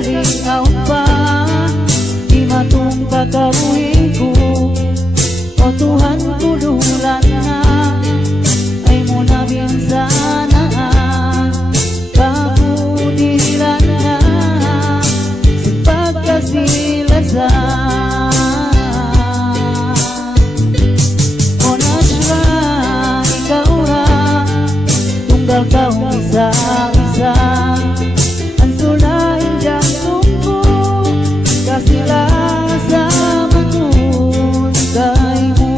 kaliaw pa di matong kakaruhiku. O Tuhan kululan na ay mo na binsana kapudilan na sa pagkasilasan. O nasra ikaw ra tunggal kau isa-isa ang sulain dyan tungko kasila sa matun kay mo.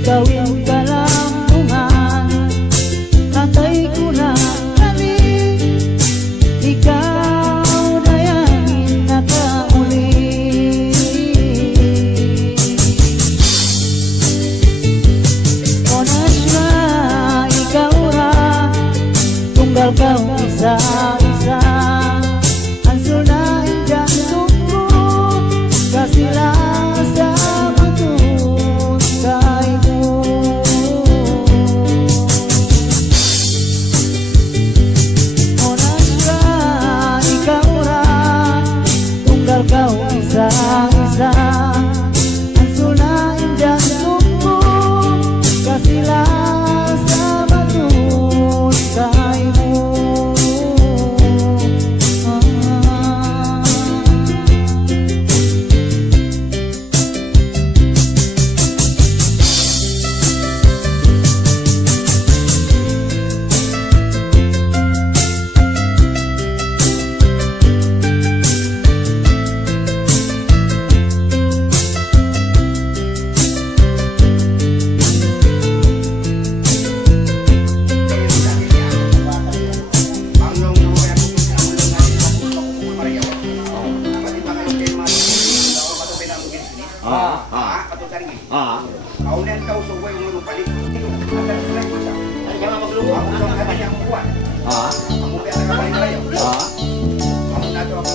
Ikaw yung kalampungan, natay ko na kali. Ikaw na yan nakauli. O nasya ikaw ra tunggal kau isa-isa ang sunahin dyan tungko kasila sa matun kay mo. O nasya ikaw ra tunggal kau isa-isa ang sunahin dyan tungko kasila sa matun kay mo. Kaunan kau suway mo palit. Ada sila ko sa. Ay kama maglugo. Ako lang kami yang buwan. Ako kaya nakabalik kayo. Ako nato ako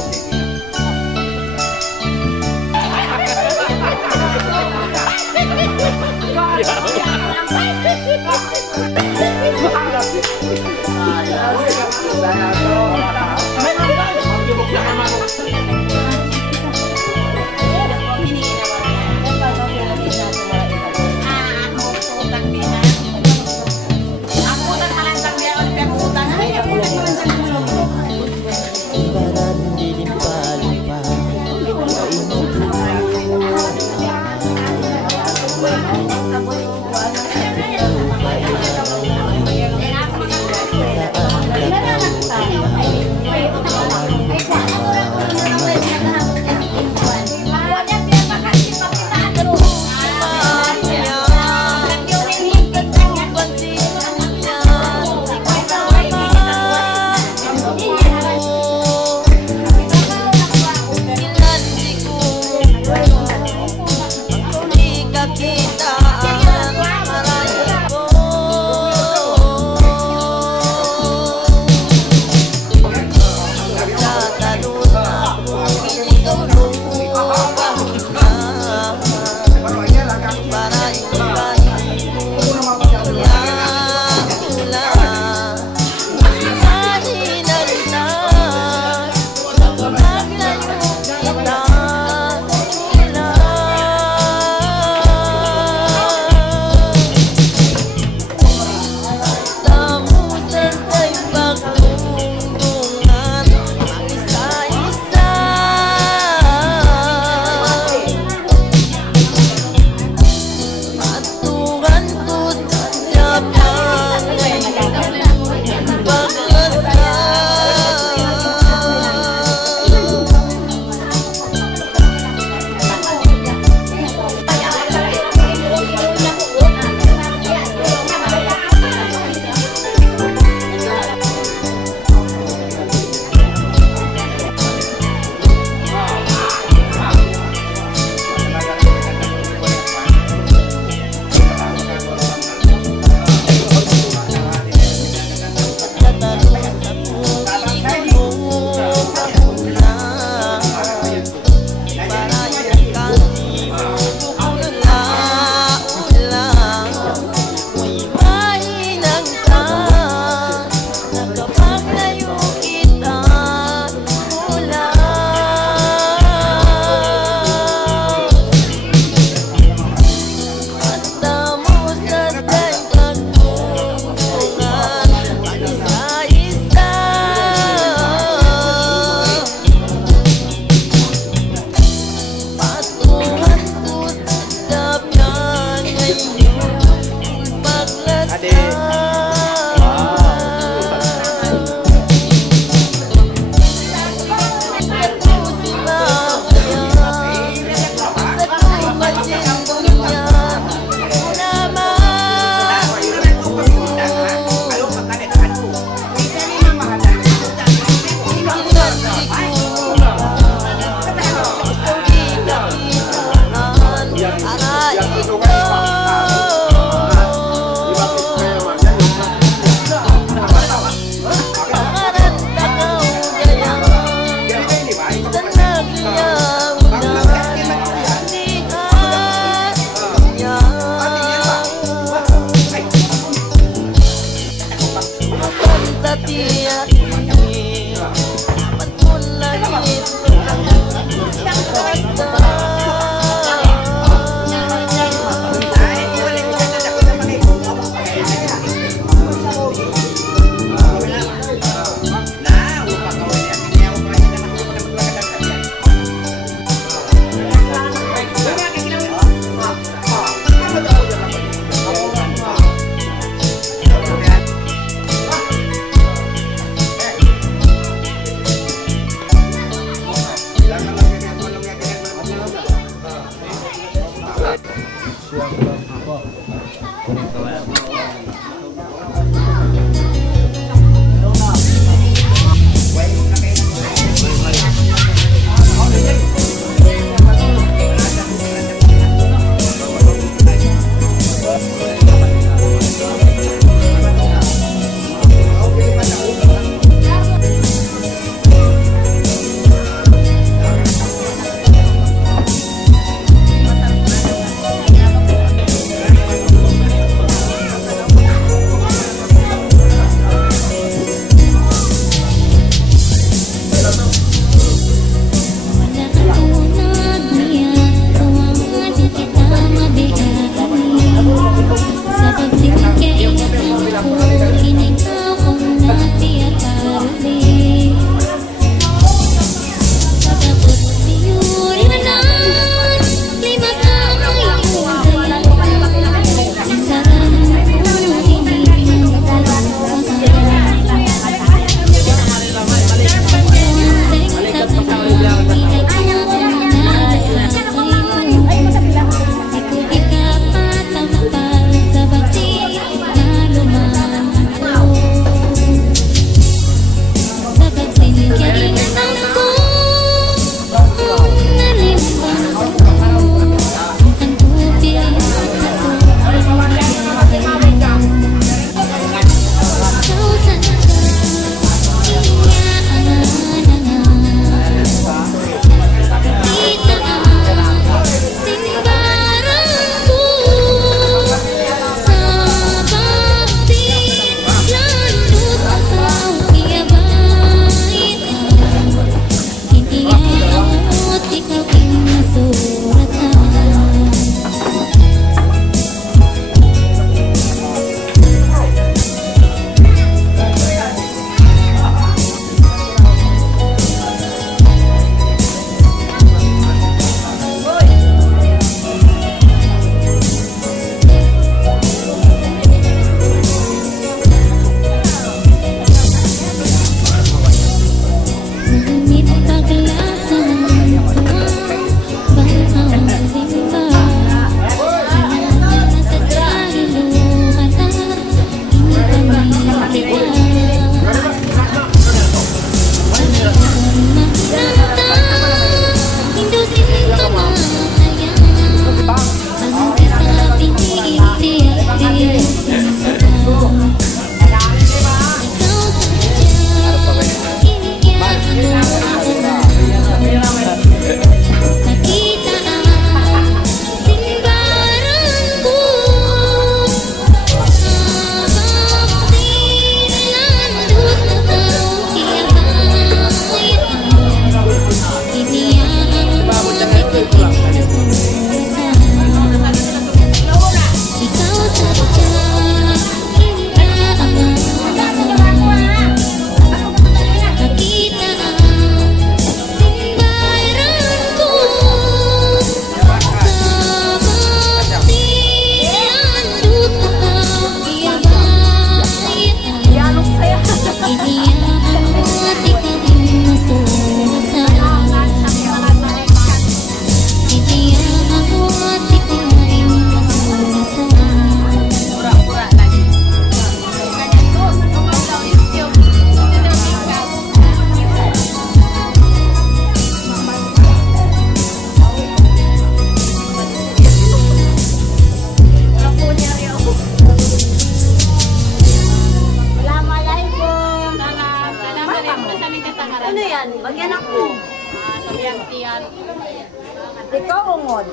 Ikaw ungod.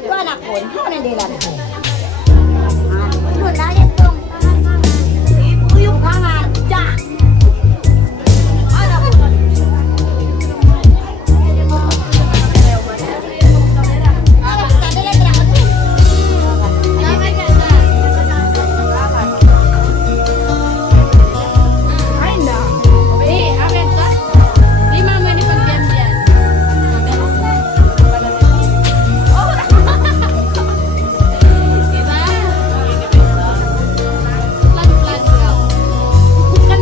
Ito anak ko, ito na dilan. Ito na yan itong uyong hangat. Diyan. Anak ko. Kan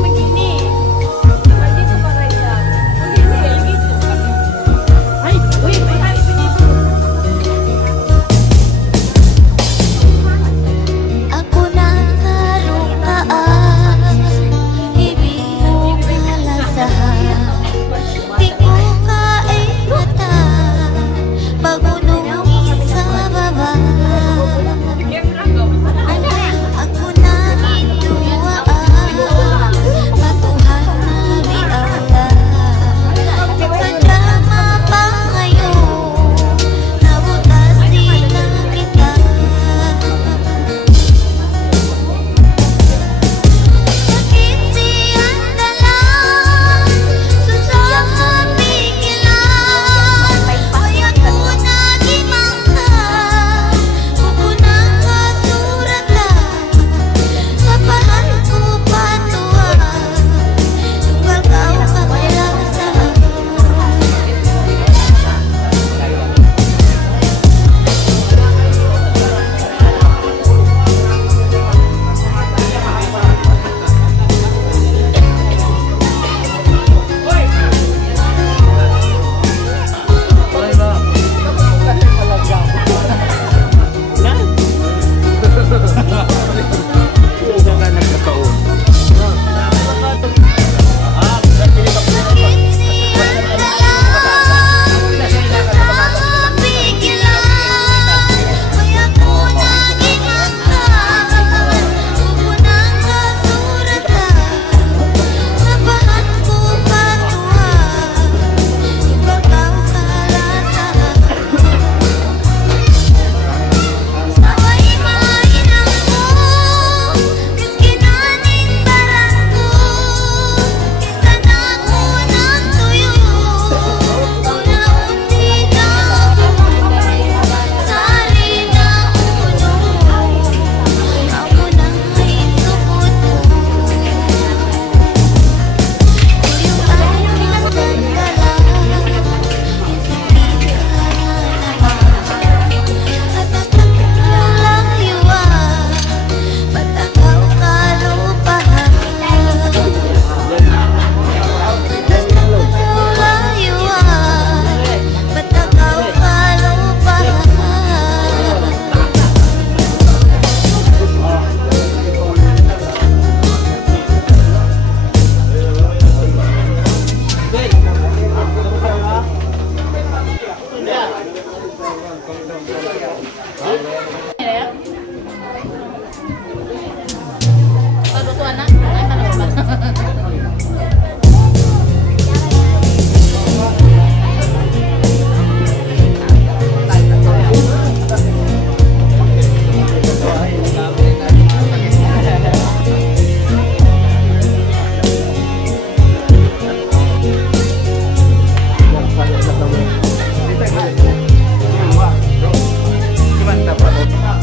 Ya. Kalau tuh anak, Gimana dapat?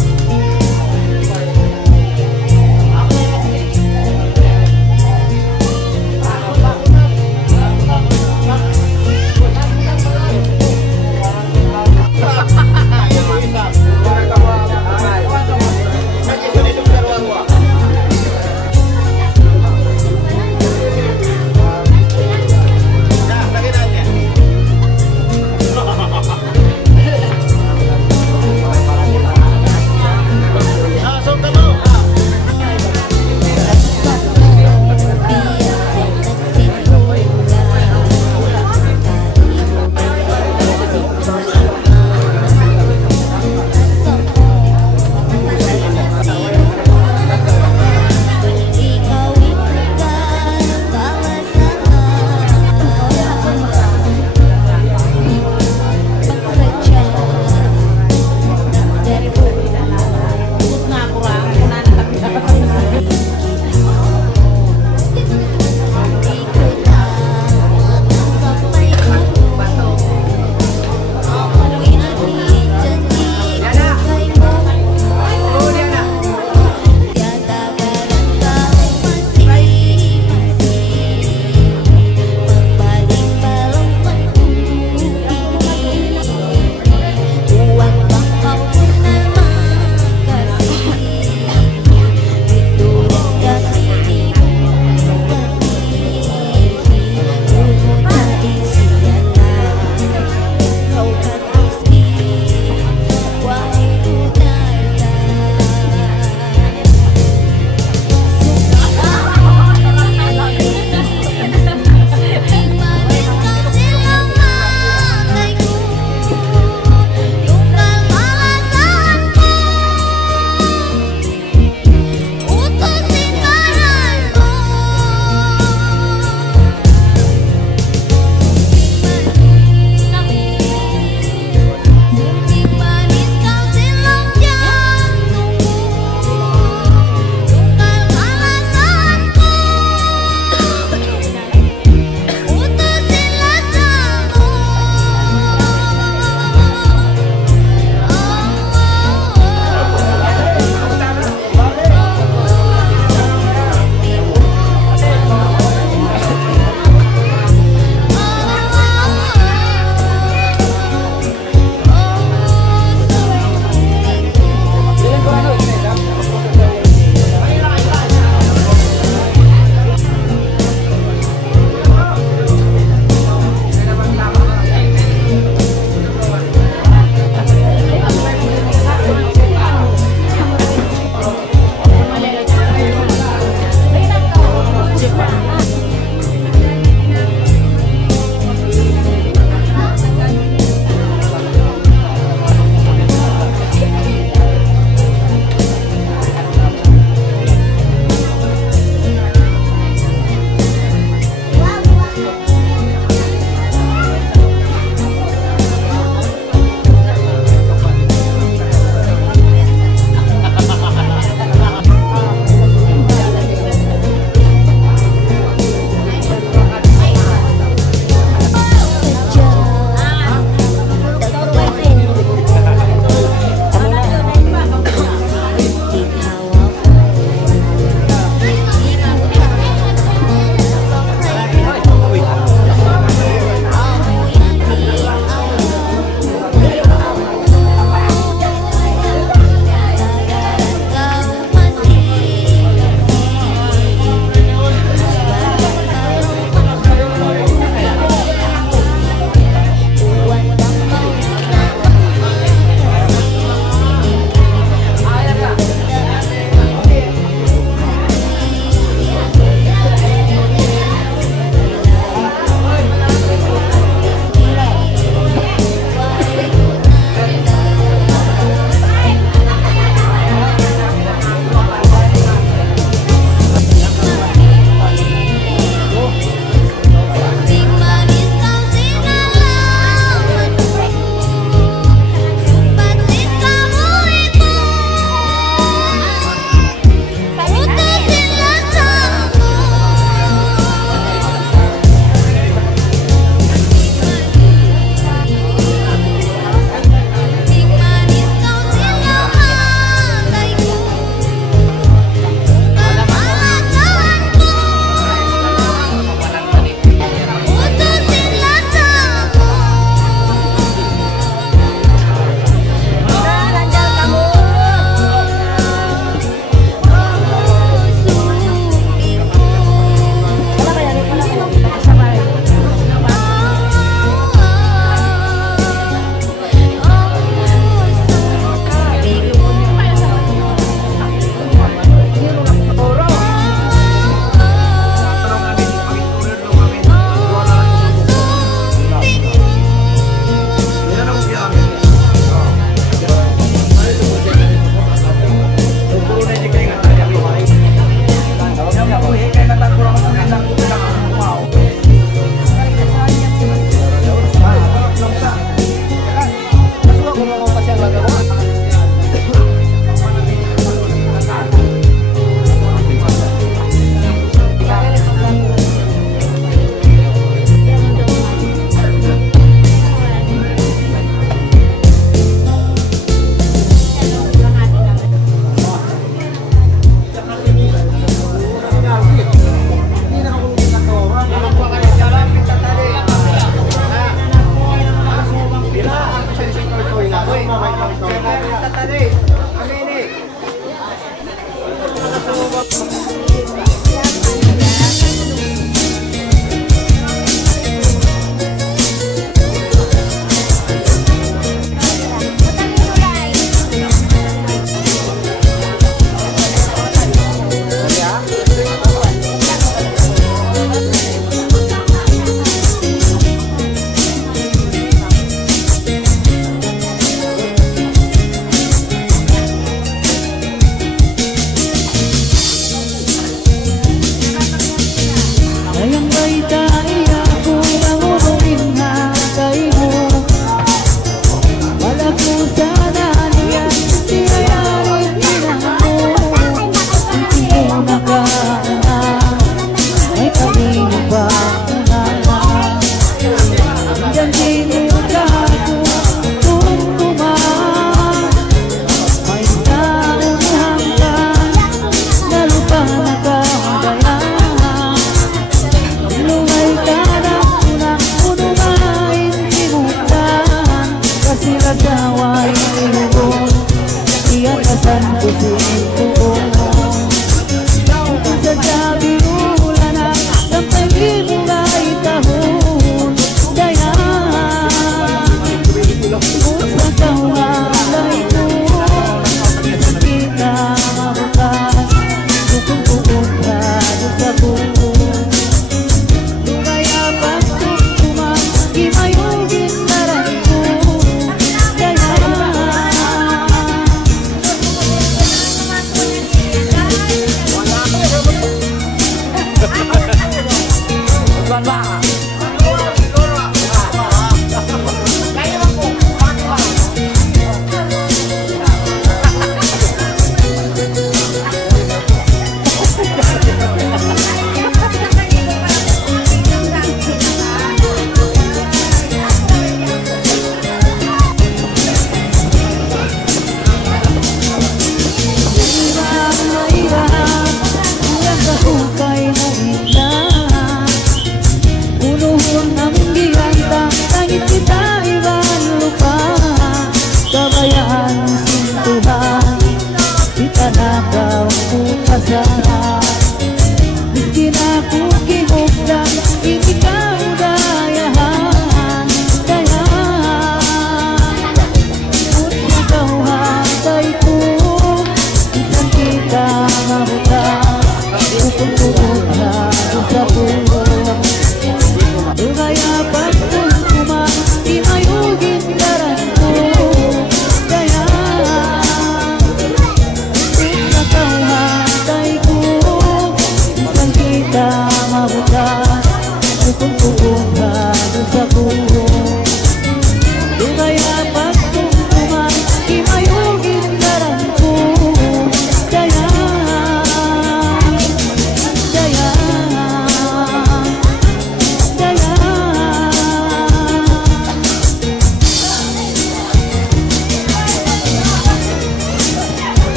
Kau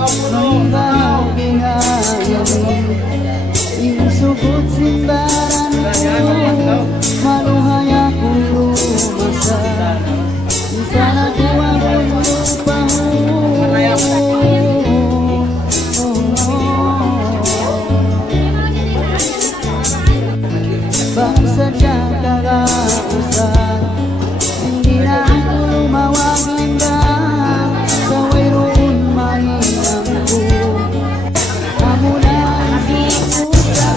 Menggalau kehayami ing sukut simbaranku maluhaya kudu masa sana tua lupamu bangsa jaga usah hindi na lumawag lindang sa wayroon mainamku amo na hindi pusa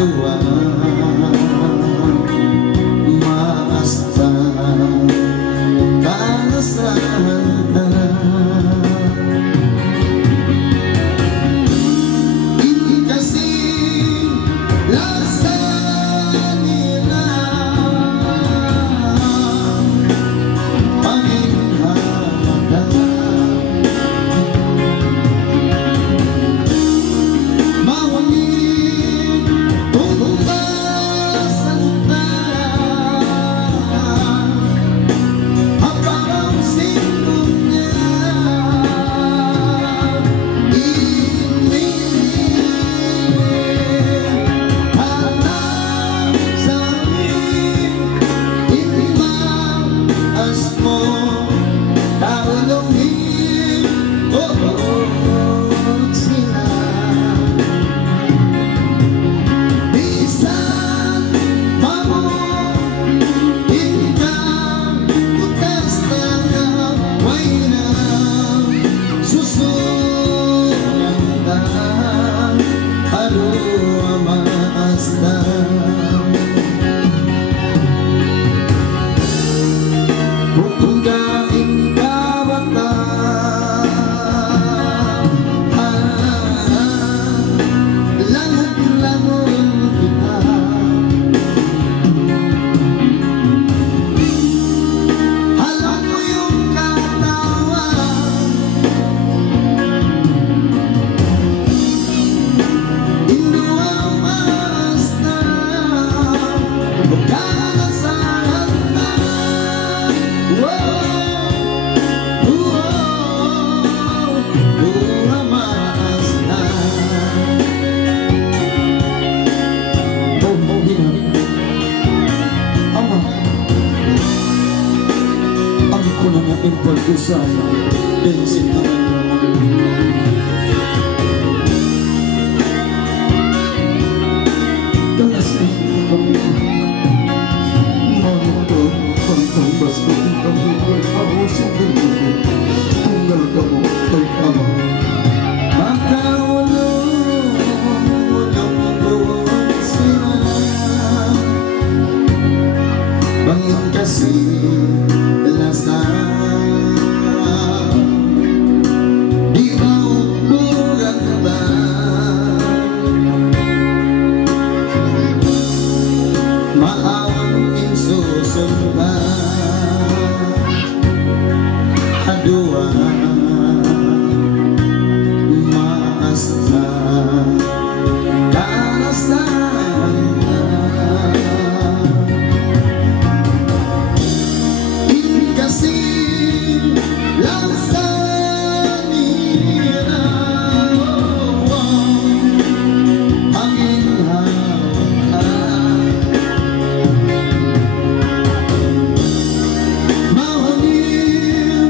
adua maasta kasanta kasih lasanila panginghada mawangin tumbasanta aparang singkunya ini hata samin imam asmo taulungin sila bisan mau hingga utas na wayna susunang ka arua maasta kung kaing kabata langon-langon kita alam mo yung katawan indo ang maasta magkakasahan na maasta ang ko na nga impag-usama din sila kalas na kami manito pagkambas ko ang kamigay ako sa dito tunggal ka mo kay kama makawalong sila bangin kasi lasa di maupuran ba maawang insusumba adua maasta karasanta kasih lasanira angin hawa mawangin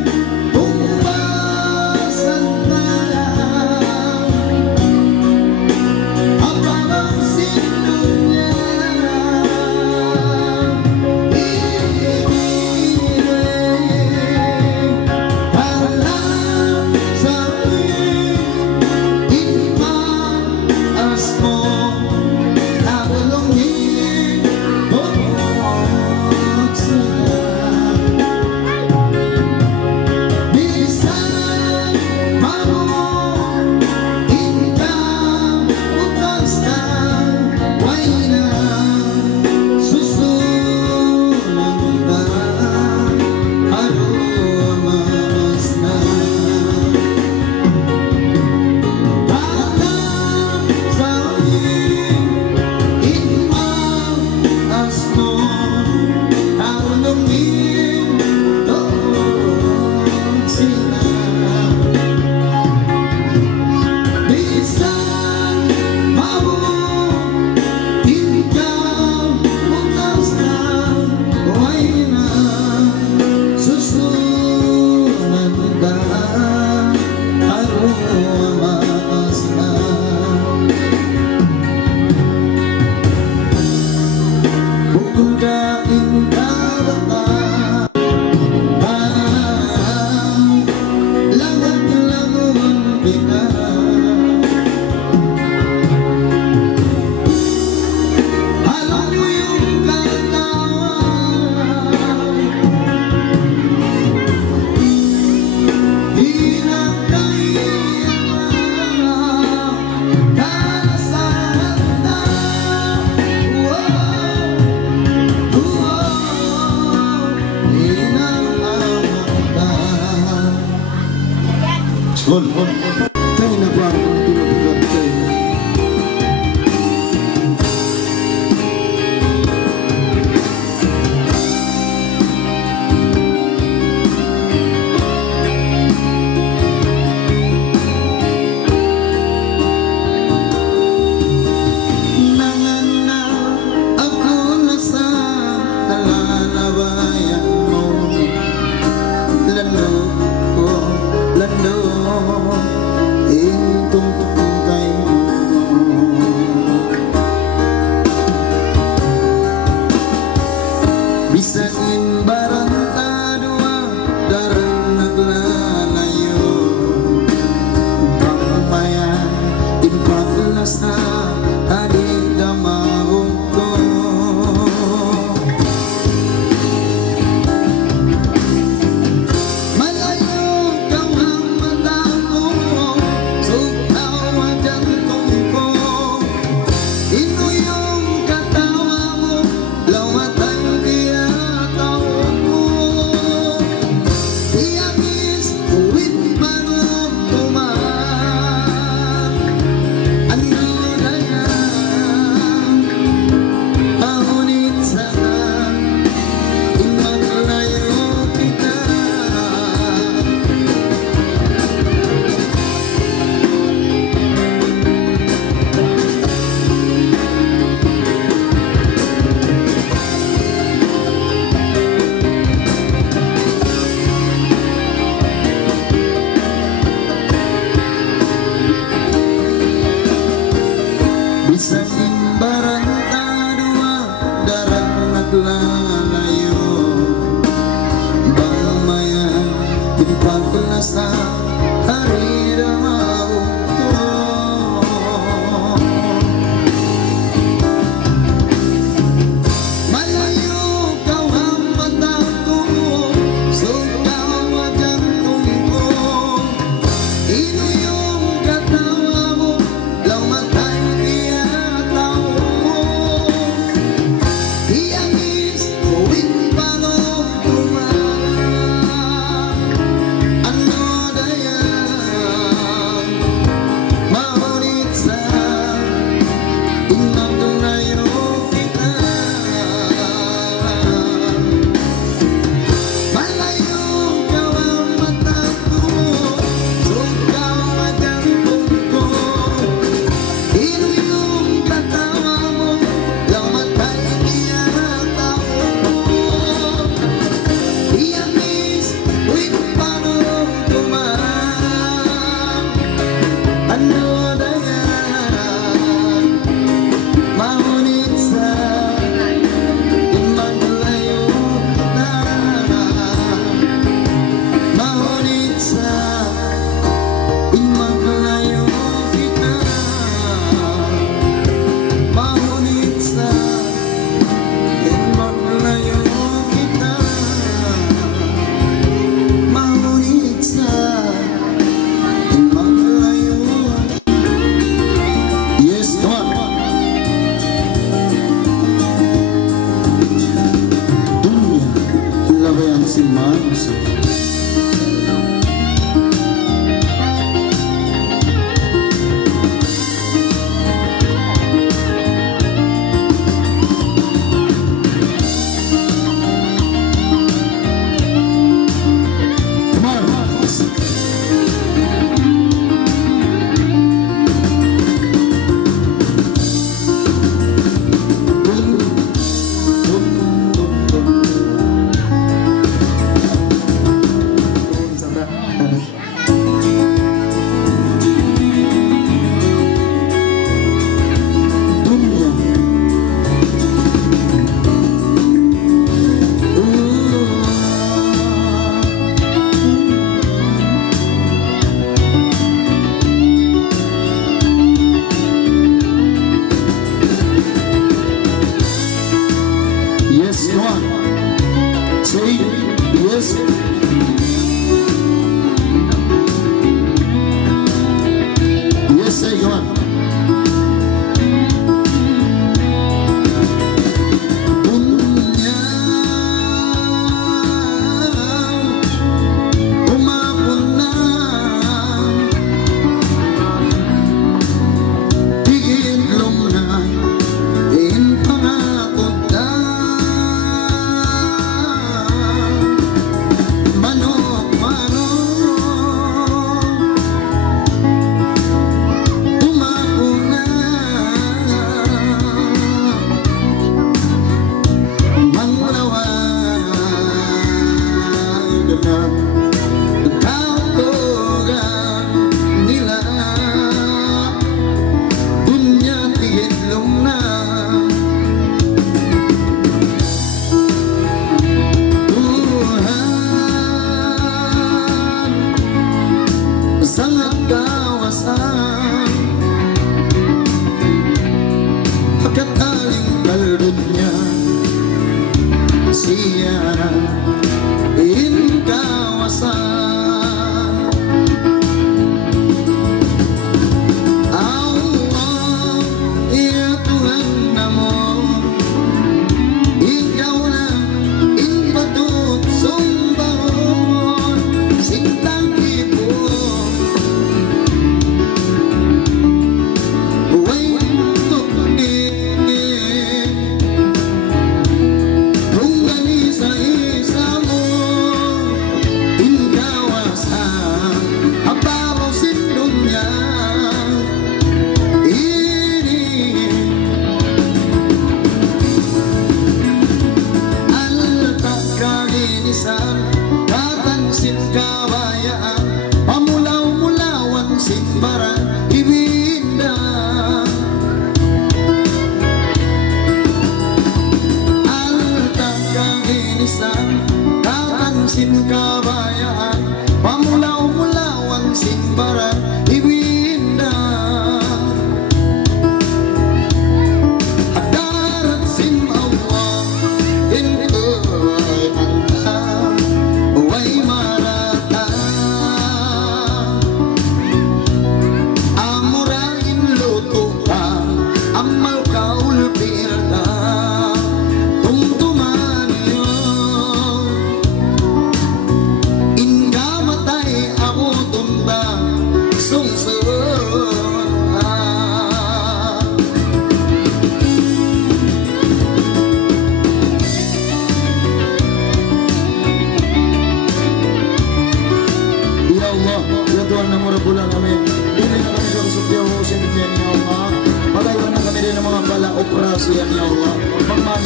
Gol. Tayo na ba ang tinutulad kayo? Lando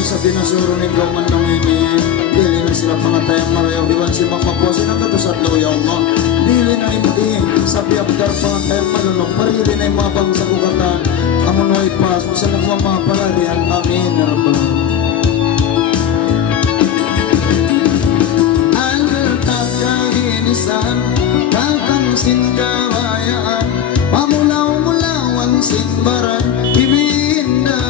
sa pinasuro ni Goman ng ini. Dili na sila pangatayang marayaw. Iwan si mamaposin ang katusat luyaw mo. Dili na imati sa piyapdar pangatayang malunok. Parili na yung mabang sa kukatan. Amunoy pas, sa nagmamapalarian. Amin ya Rabbal. Kaginisan, kakangsin kawayaan, pamulaw-mulawan simbaran, ibinda.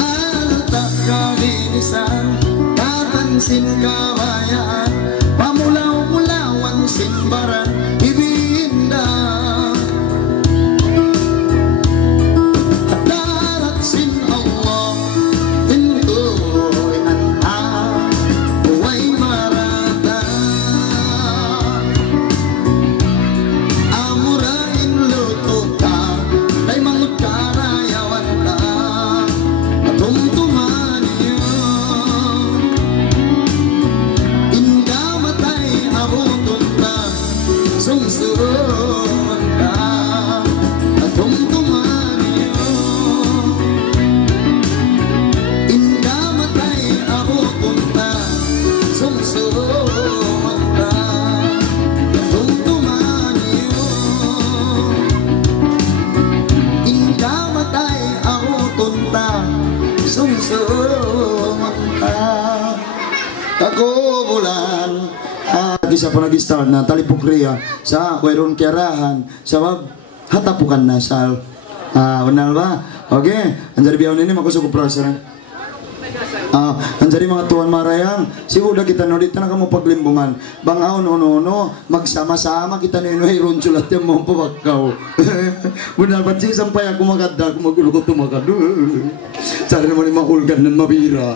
Alta kaginisan, kakangsin kawayaan, pamulaw-mulawan simbaran, ibinda. Darat sin Allah, kagubulan isa po nag-start na talipukriya sa wayron kiarahan sabab hatapukan nasal unal ba? Okay, anjari biyaw nini makusok prasara anjari mga tuan marayang si udah kita nodit na kamu paglimbungan bangaon ono magsama-sama kita ninuhay ronsulat yung mga pabagkaw benar ba siya sampay ako maganda ako magulo ko tumakado cari naman yung mahulgan ng mabira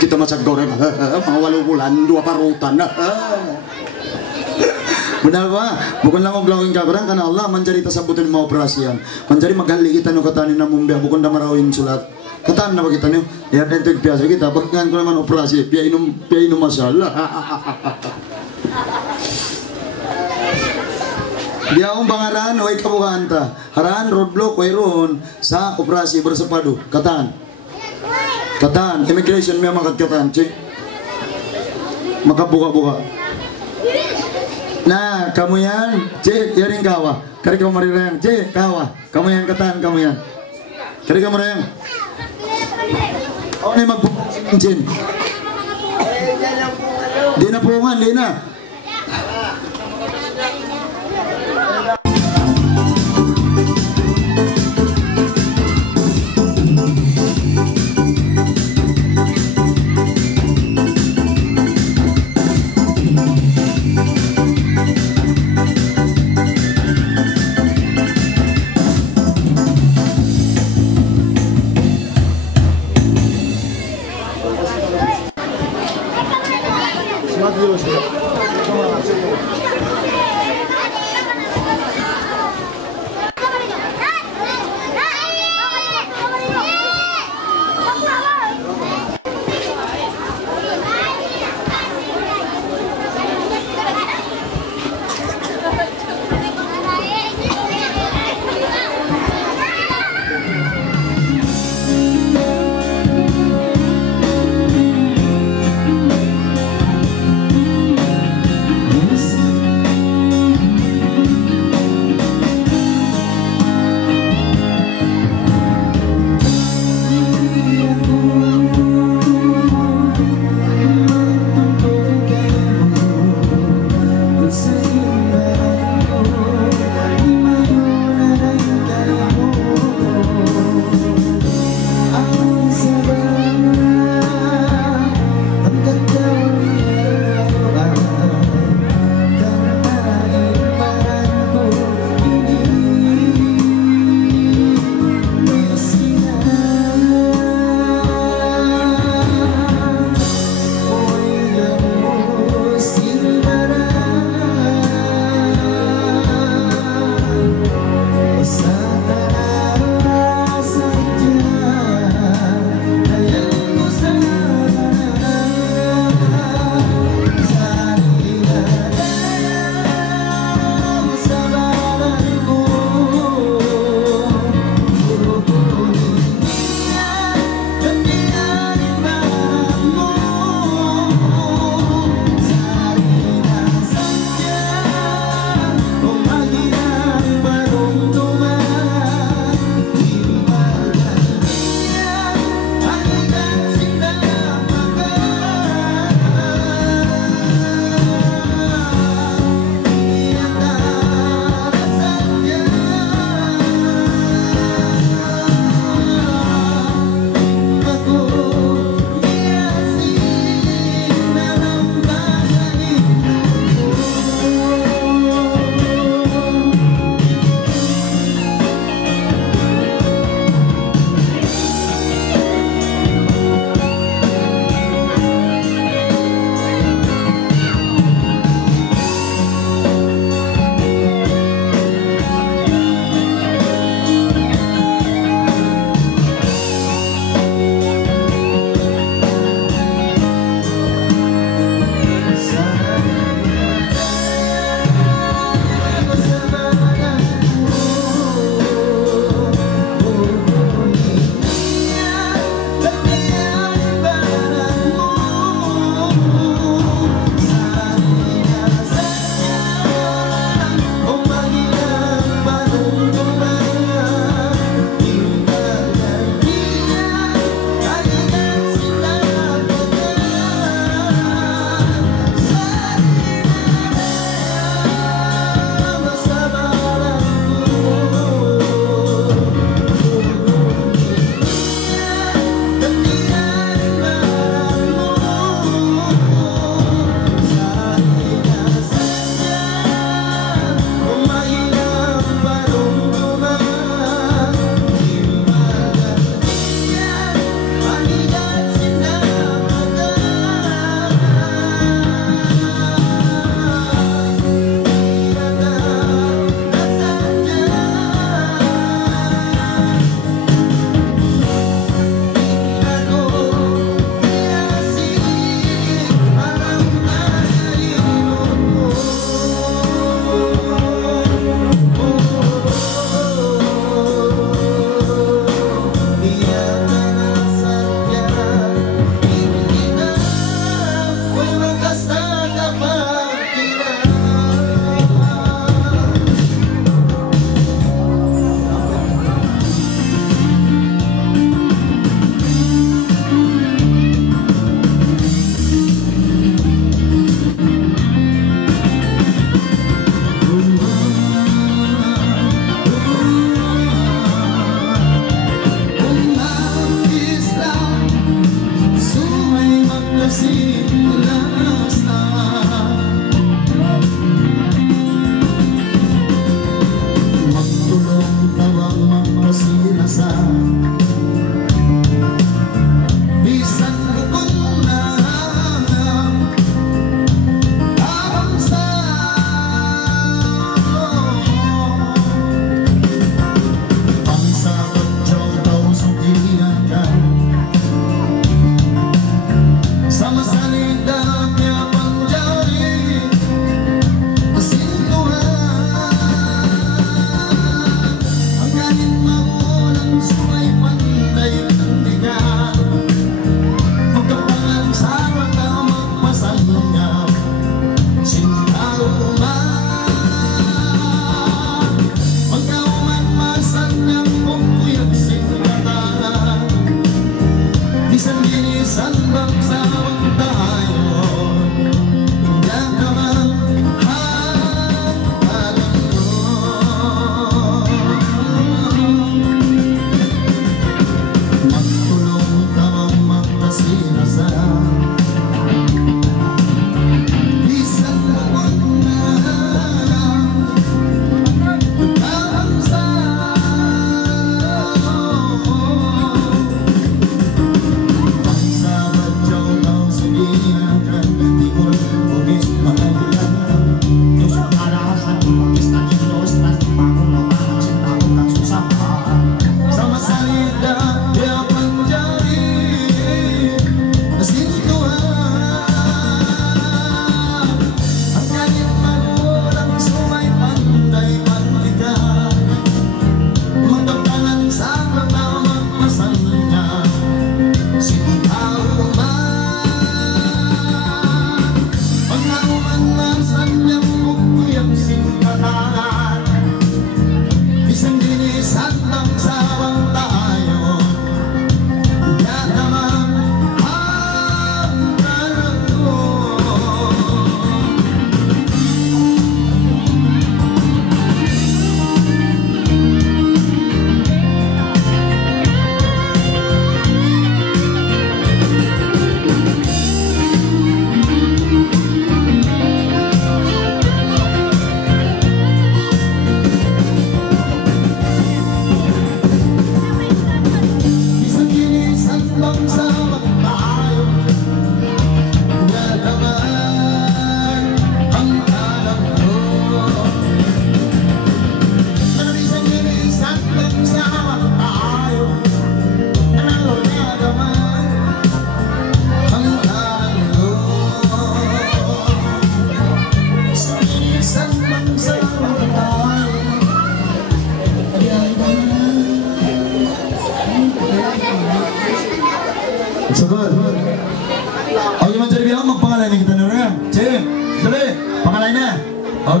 kita masagaw rin mga 8 bulan 2 parutan benar ba? Bukan lang maglawin kabarang karena Allah manjari tasabutin mga operasyan manjari magali kita no katanin na mumbya bukan na marawin sulat kataan na ba kita niyo? Ya dito biasa kita bagian ko naman operasi biya inom masalah dia ang bangaran way kabuhan ta haran roadblock way ron sa operasi bersepadu kataan immigration may makat kataan cik makabuka-buka nah kamu yan cik yaring kawa kari kamu marirayang cik kawa kamu yang kataan kamu yan kari kamu marayang oh ini magbuka cin di na pungan di na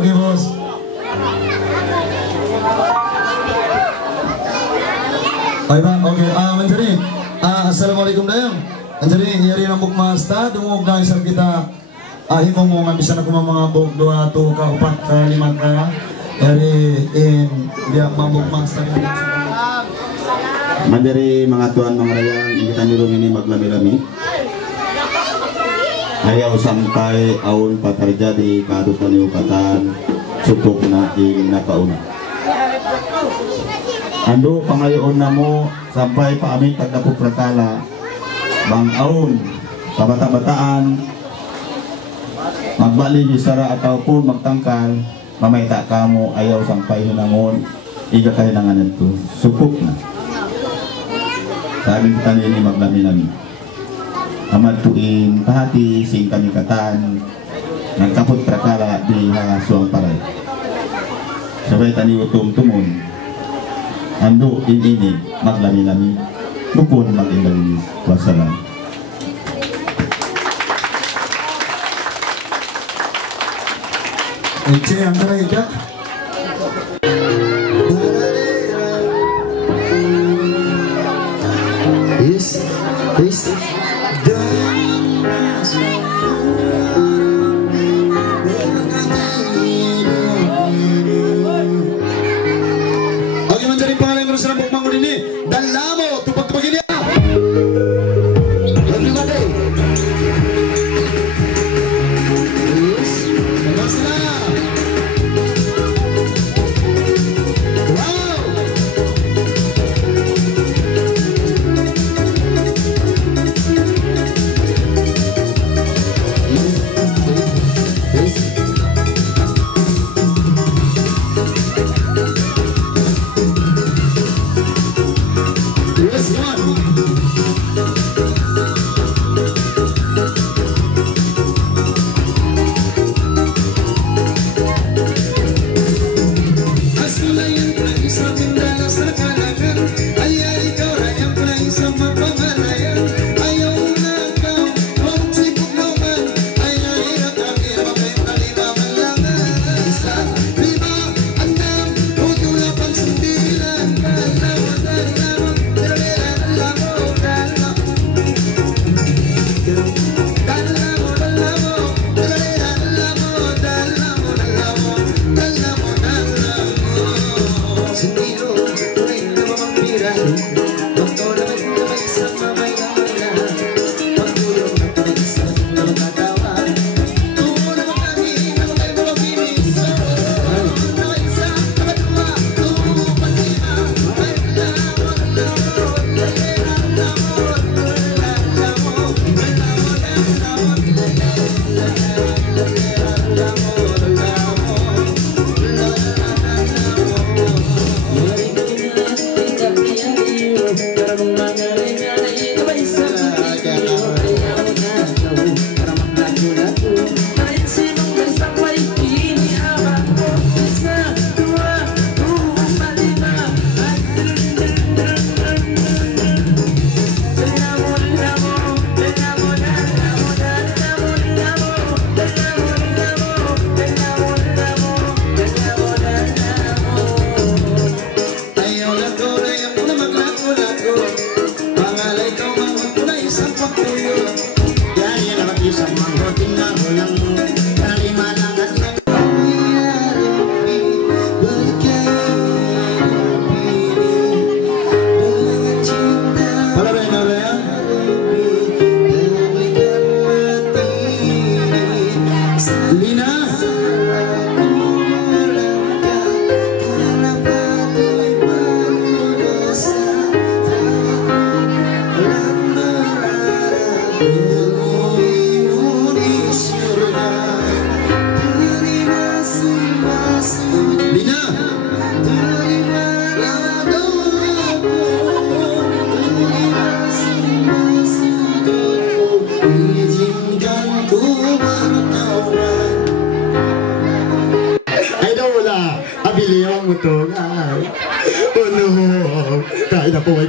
Oke, Bos. Oke, Pak. Oke, mencari. Assalamualaikum dayang. Mencari nyari nambuk mas ta dungog na isang kita. Himongongan bisa na kumamangabog 2 to 4 ka 5 ka. Yari dia mambuk mas ta. Manjari mga tuan mga rayang kita nirong ini maglami-lami. Ayaw sampai aun patarja di kadutan upatan cukup na ing nakauna. Ando pangayoon na mo sampai paaming pagdapo prakala bang aun kabata-bataan magbali bisara ataupun magtangkal mamayta kamo ayaw sampai hinangon iga kahinangan ito sukuk na sa aming kita nini maglami-lami. Amat tuin pahati sing kanikatan nagkapot prakala di hasuang paray sabay tani utum tumun ando ini maglami-lami bukun mag-indali wassalam. Ece yang terakhir ya. Is Oke, mencari pangalan terus rambut bangun ini dan lamo tupak-tupak ini.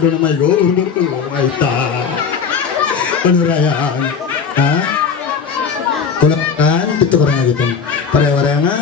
ko na may go, may ta. Panurayaan. Ha? Kulakan, dito ko rin nga dito. Pareho-pareho nga.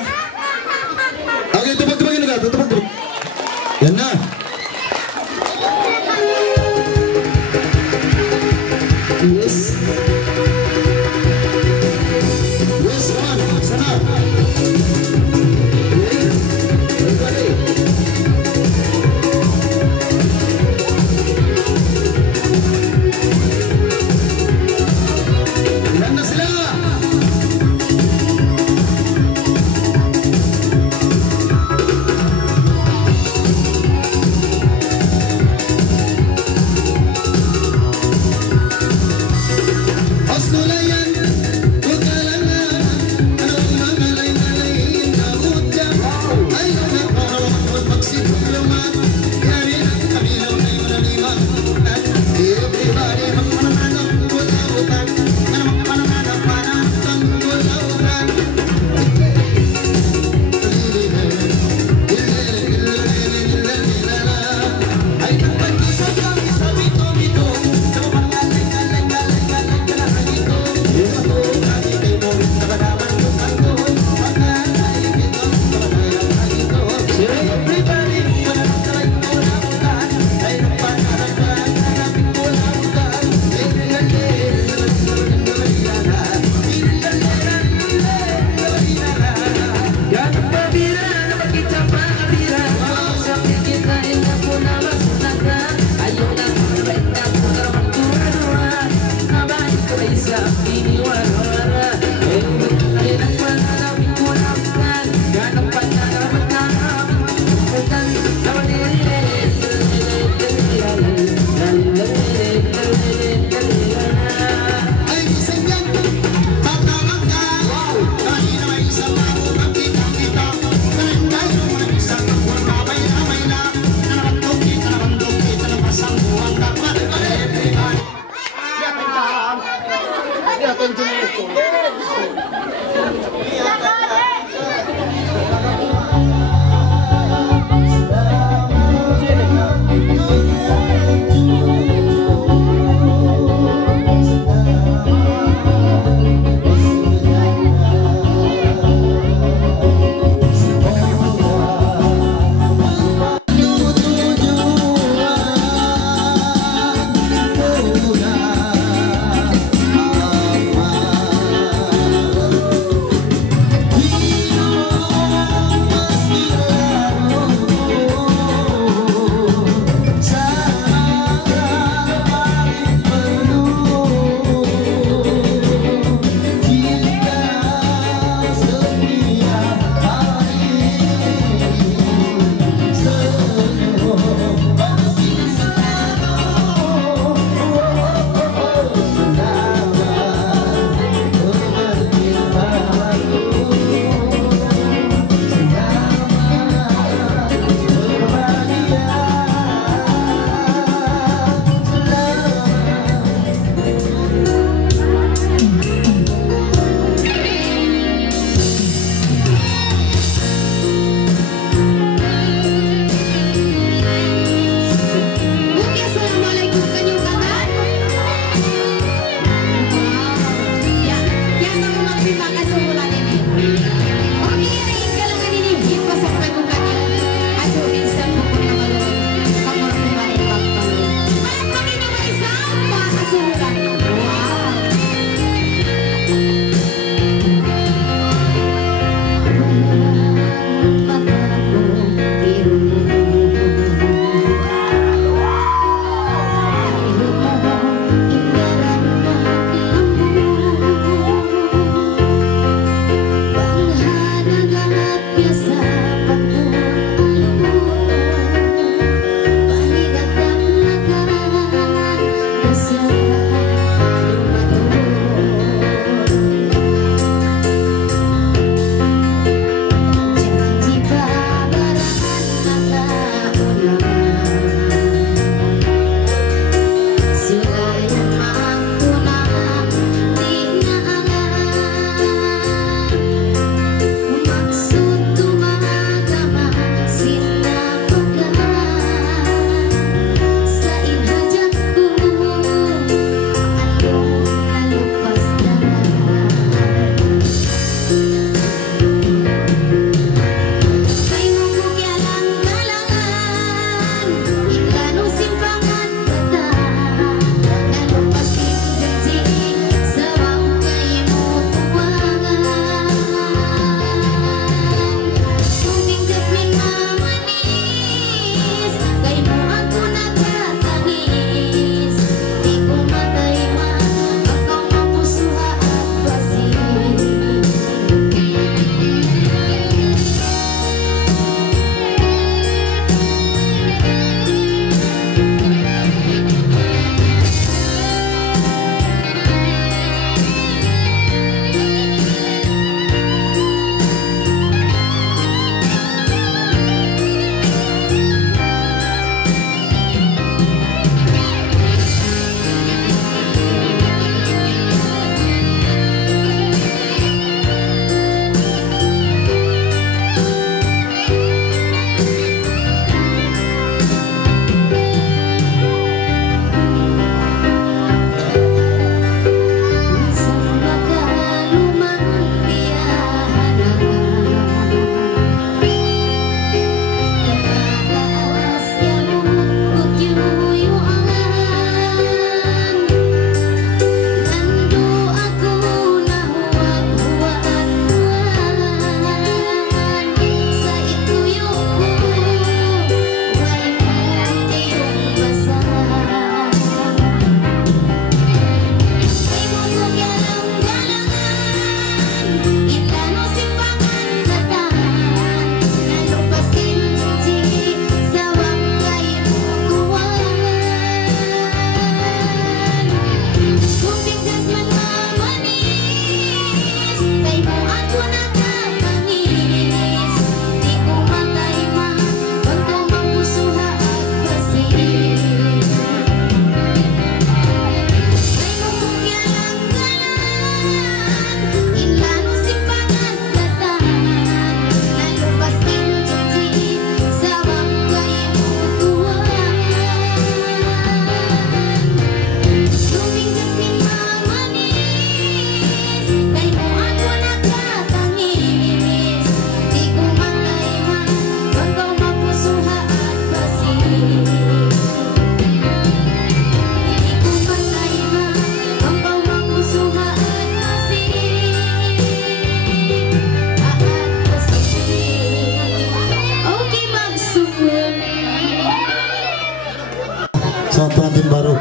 Suatu pengantin baru.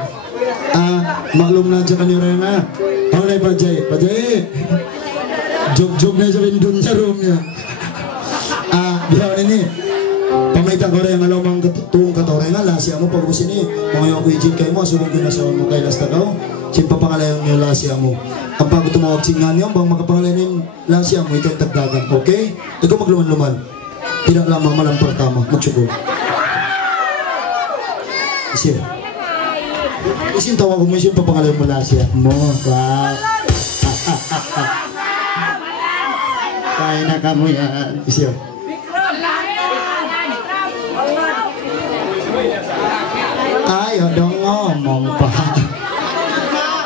Maklum na dyan kanyo rin na. Oleh Pak Jai. Pak Jai. Jog-jog na sa windun sa room niya. Bihawan ini. Pamaita ko rin ang alamang tuong katore nga. Lasya mo pag usin mga yung kuijin kayo mo. Subong ginasawan mo kay Lastagaw. Simpa pangalayan mo yung lasya mo. Ang pagod tumawag singan niyo. Bang makapangalayan lasya mo. Ikaw tagdagan. Okay? Ikaw magluman-luman. Tidak lama malam pertama. Magsyukur. Isir. Isin tawa ko mo yung papangalayan mo lasya mo. Wow. Kaya na kamu yan. Isir. Ayaw dong ngomong pa.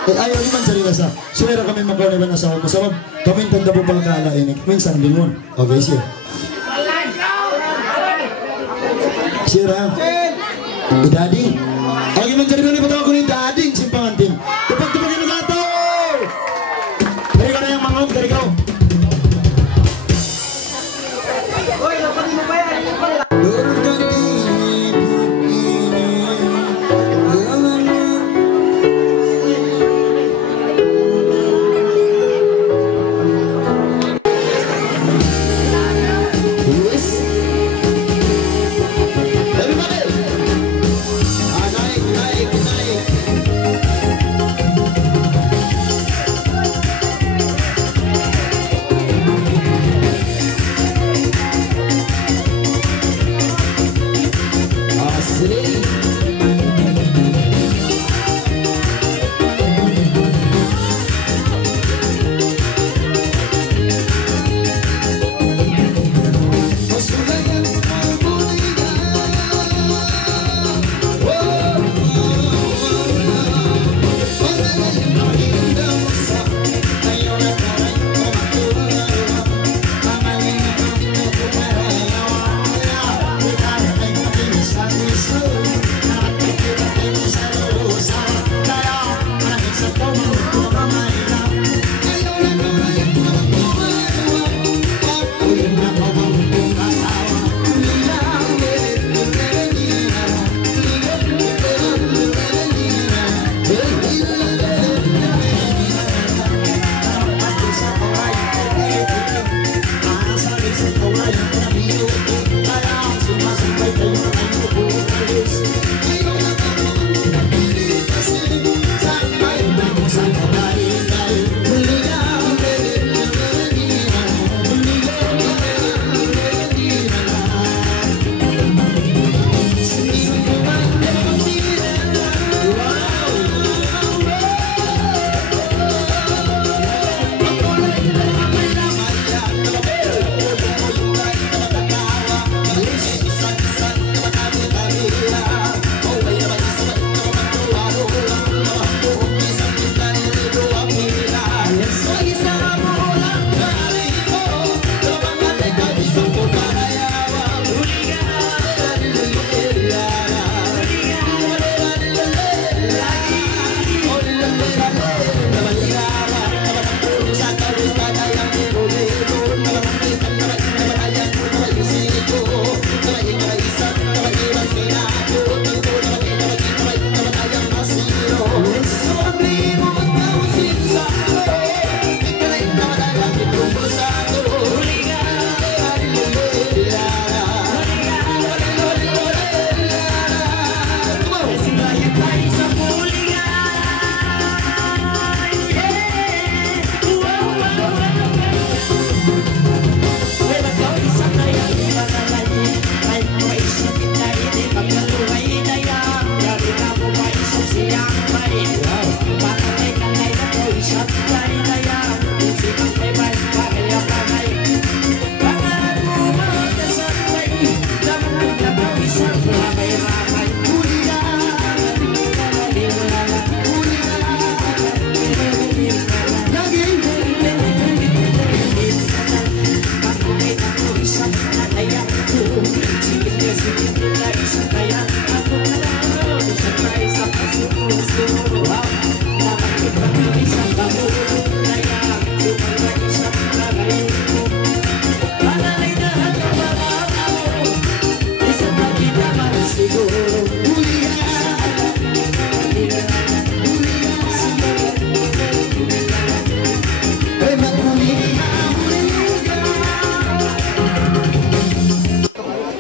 Ayaw ni man sarili sa. Suwera kami magkaroon na asawa mo. Sabab, kami tanda po pang kaalain. Minsan lingon. Okay, siya. Siya. Idading. Okay, man sarili na patawag ko ni Dading. Simpangantin. Tupag-tupagin na gato! Dari ko na yung mangog. Dari ko. Naik.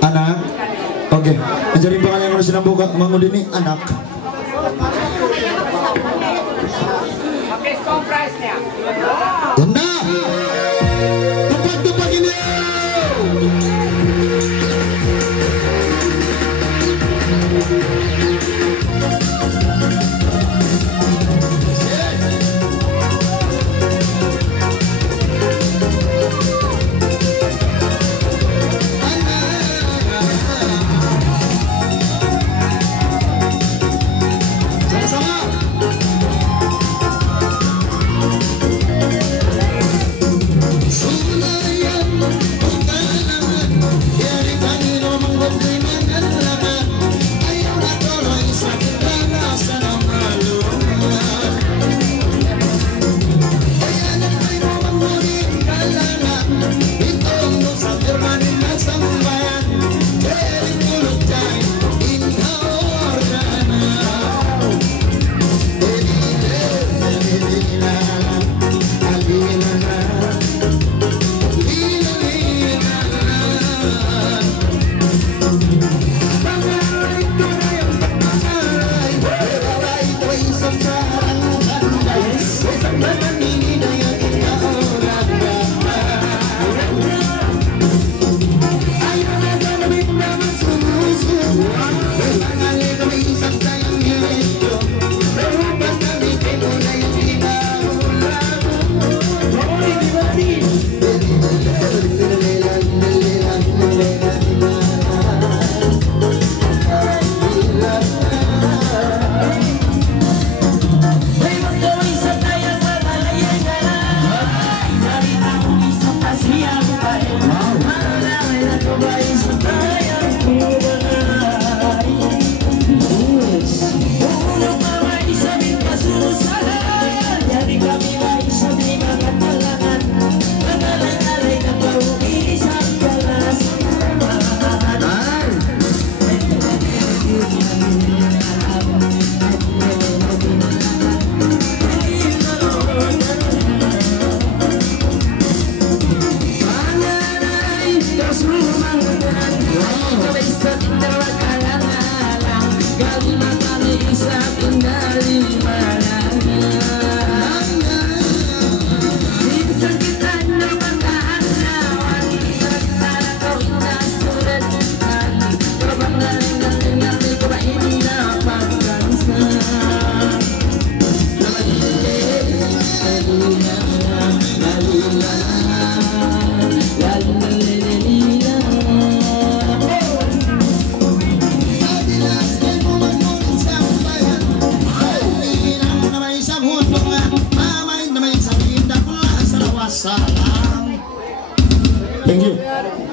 Anak. Oke. Menjadi pangalan yang harus buka mangud ini anak. Pakai kompresnya. Janda. Tepat ini. Thank you.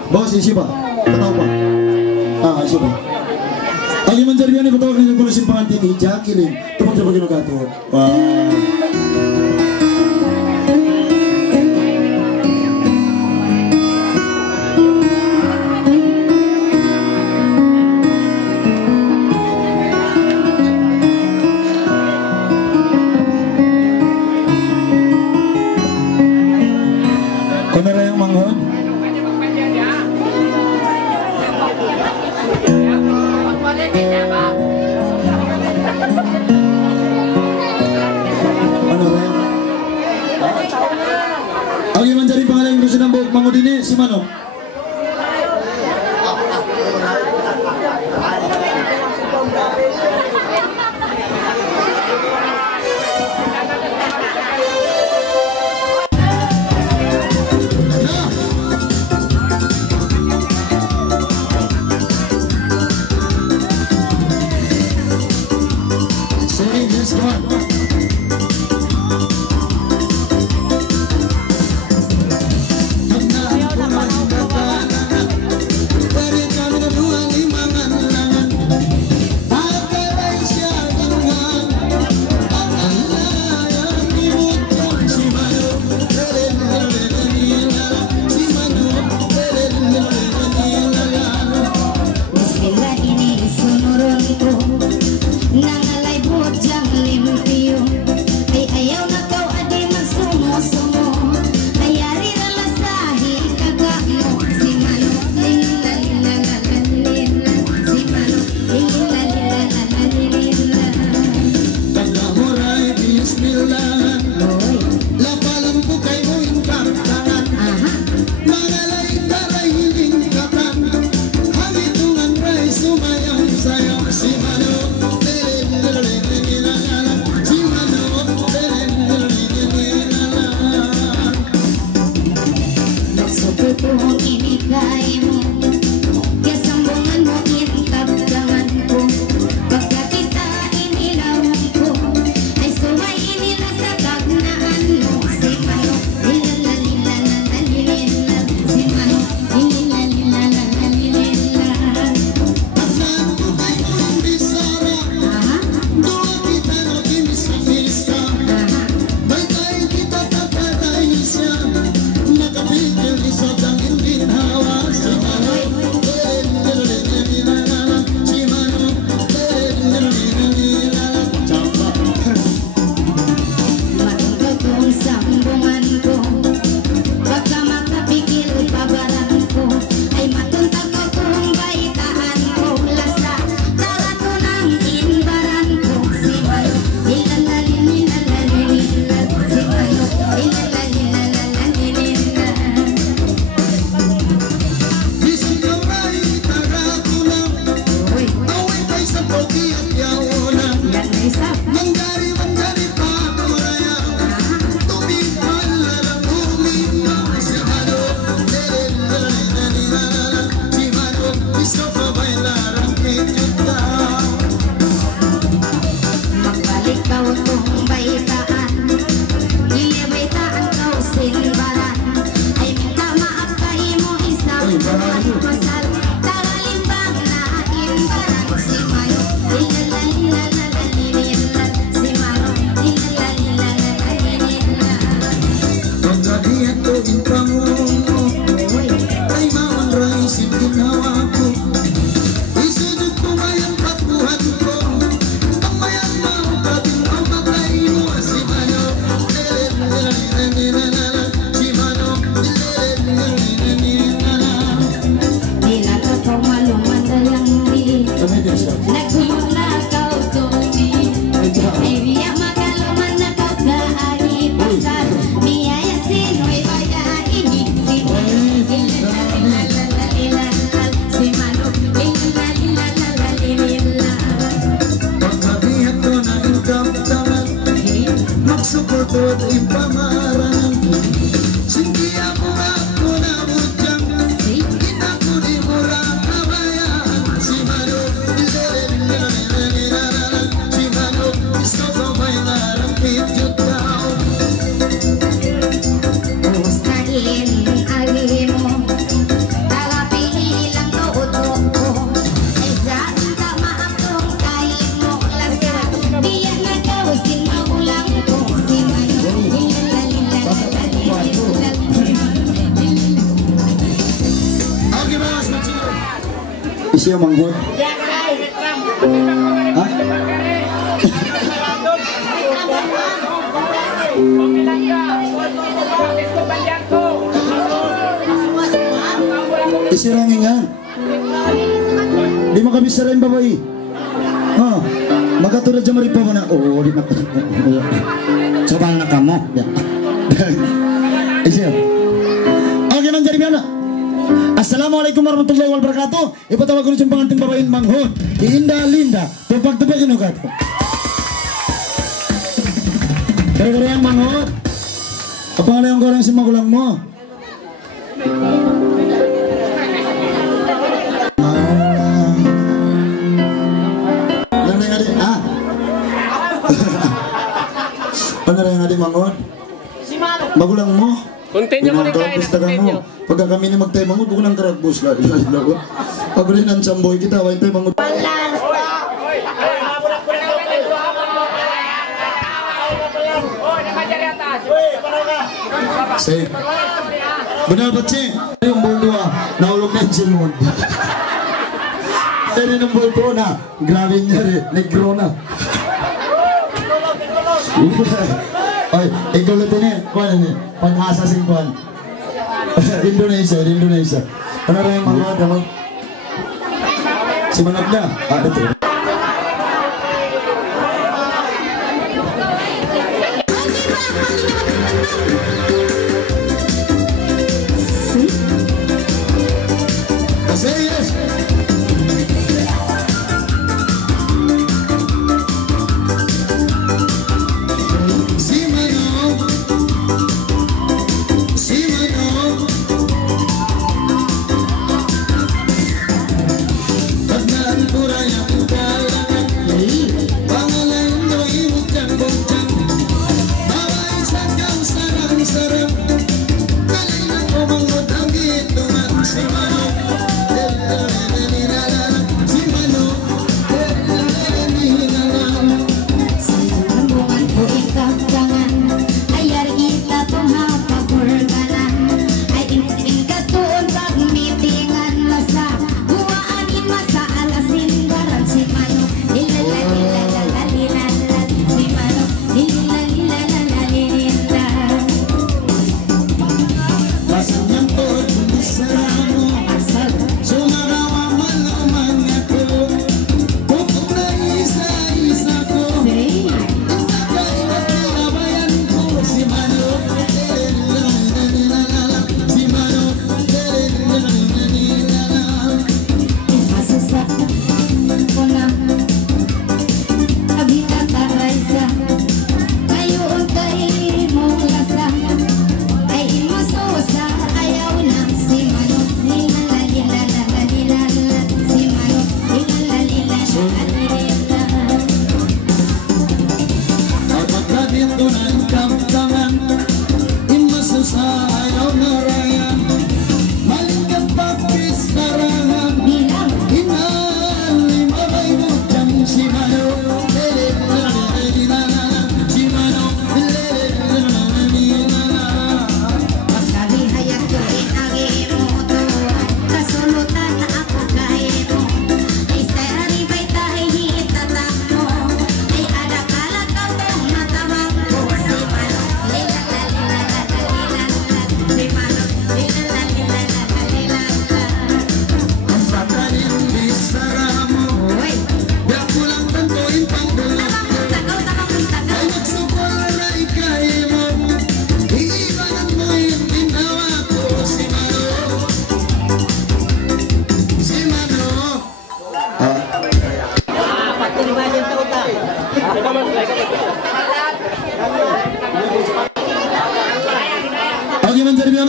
Bawa si siapa? Ketahu pak? Ah siapa? Lagi mencari ini betul dengan polisi pengantin hijau kilin. Tepuk tepuk kino gato. Wah. Kamera yang mangun. Lagi mencari pangalan yang berusaha mangun ini si Mano. Bismillah ini sumurunku nangalay bujang magkamtangan magsukotod ipangaran sige ako ako na mudyang inakuli mura kabayan si Mano si Mano gusto ko may narapit yun daw Gustahin agi mo tagapilang todo ko ay ganda maakong kain mo lasa diyan na kausin mo ulang ko si Mayo okay mas isi yung manggut ha? Isirangin yan. Di mo kami sarayin babae. Ha? Magkatulad dyan maripa mo na. Oo, di na. Sabang na ka mo. Isir. Okay nang jari na. Assalamualaikum warahmatullahi wabarakatuh. Ipatawag ko na siyang panganting babaeng manghon. Inda Linda. Tupag-tupag inugat ko. Kaya-kaya yang manghon. Apa nga yung goreng si magulang mo? Ano rin nga di manghon? Magulang mo? Continue mo rin kain na continue. Pagka kami ni magtayo manghon, bukulang karagbos lang. Pag rin ang samboy kita, wala tayo manghon. Say, benar baca yung bundua naulog na yung simod. Dari ng bulto na, grabe niya rin, negro na. Oy, ikaw lang din eh, kuhan na pag-asa sing kuhan. Indonesia. Ano rin yung mga mga si Manap na, ito. Pag naantura yung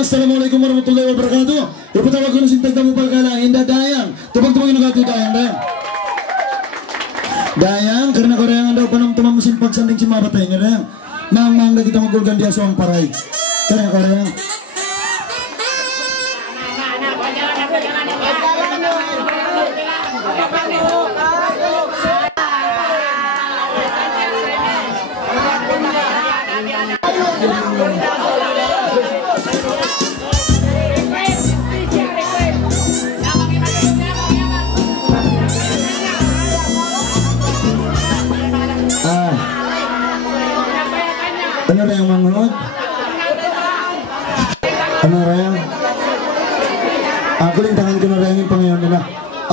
Assalamualaikum warahmatullahi wabarakatuh. Ipatawag ko na sintag mo pagkalang Inda Dayang. Tubag-tubag na gato Dayang Dayang. Dayang, karena koreangan daw panam-tamam musim pagsanding si mabatay nga Dayang. Nang kita magulgan di aso ang paray. Karena koreang. Ano rin ang manghod? Ano rin? Ako tangan ko na rin yung Panginoon nila.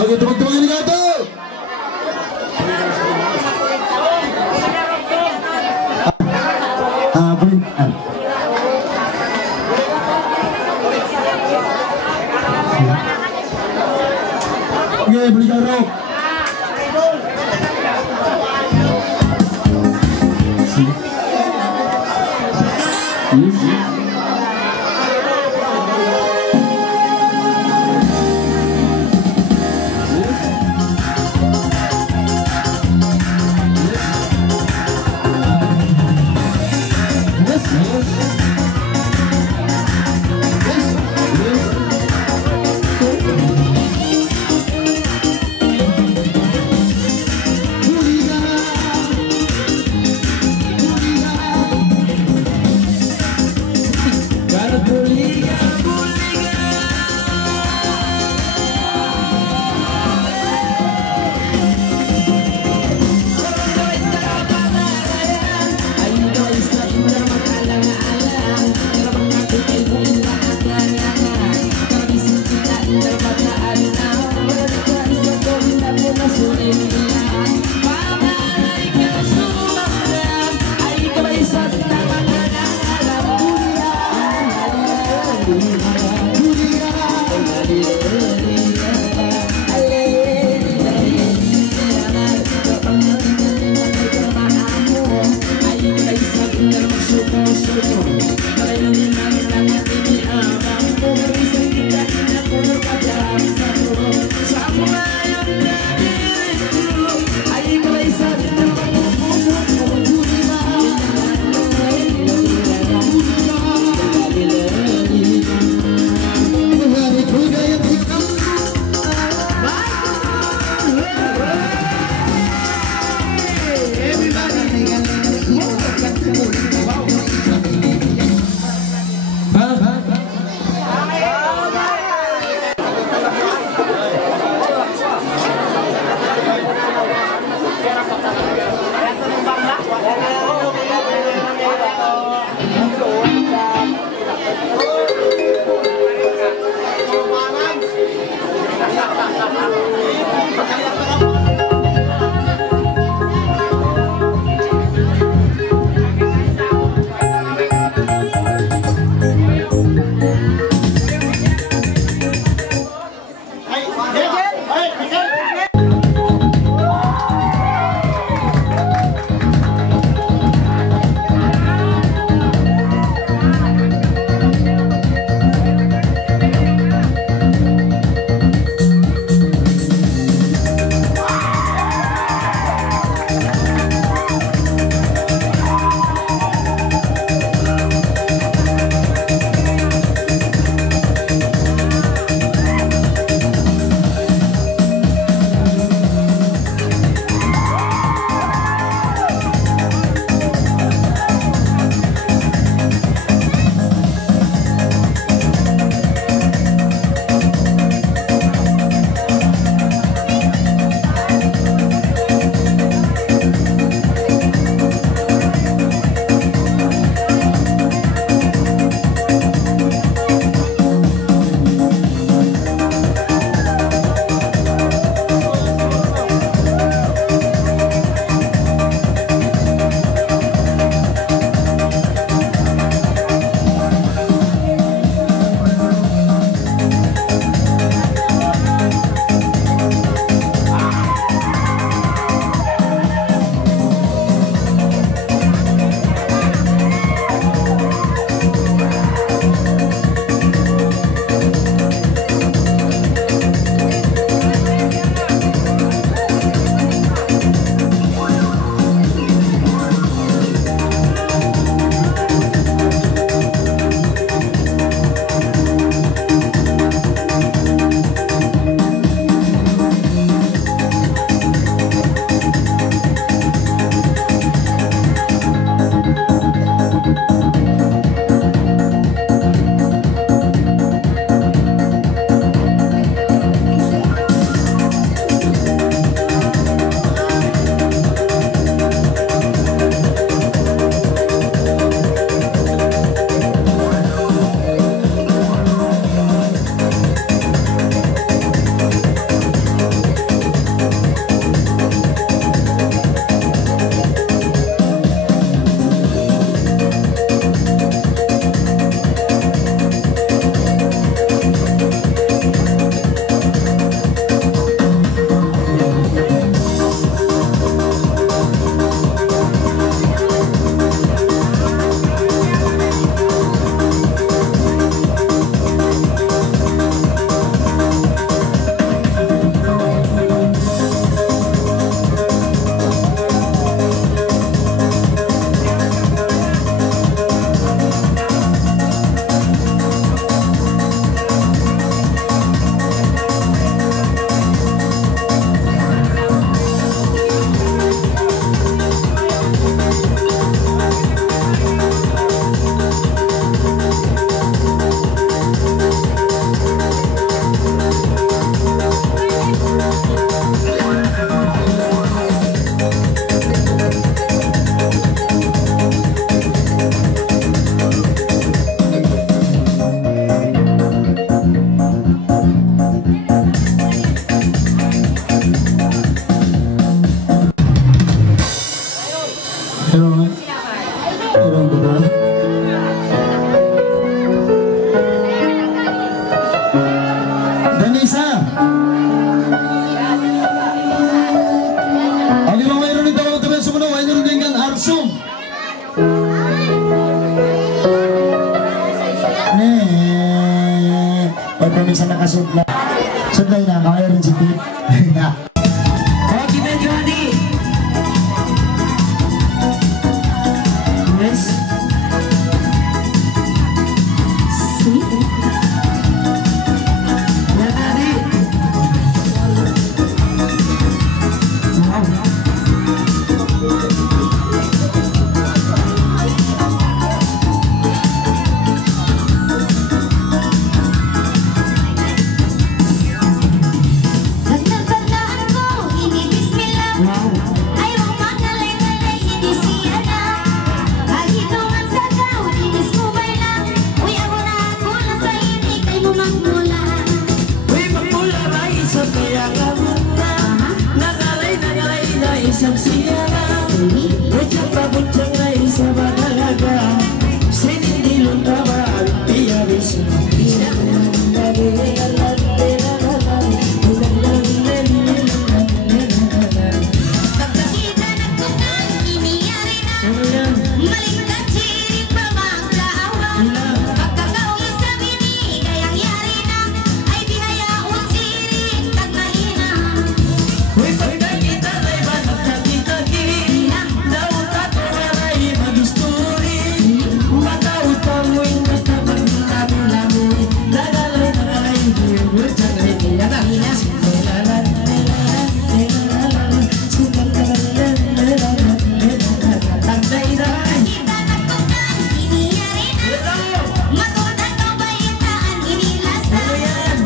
Okay, tubag-tubagin ni Gato! Kulintangan. Okay, balik araw. Irong ko ba? Danisa! Ano ba mayroon nito ako tabi sa mga mayroon din kang arsong? Pag pamisa nakasudla. Sudlay na, mayroon si Pete. Okay na, Johnny. Yes. Yan, Adi. Wow. Isang siya Bujang pa bujang na isa ba talaga Sinindilong ka ba ang piyabis Pagkakita nagtukang iniyari na Maling kachiring pamangkaawan Pagkakawin sa bini kayang yari na Ay binayaon siring tagmahina Uy, pagkakita na'y ba nakakitagi Daot at waray magisturi Mataot pa mo'y basta maglabi-labi Nagalay, bujang na itiyan Pagkakita nagtukang iniyari na Matudan ang bayitaan inilasa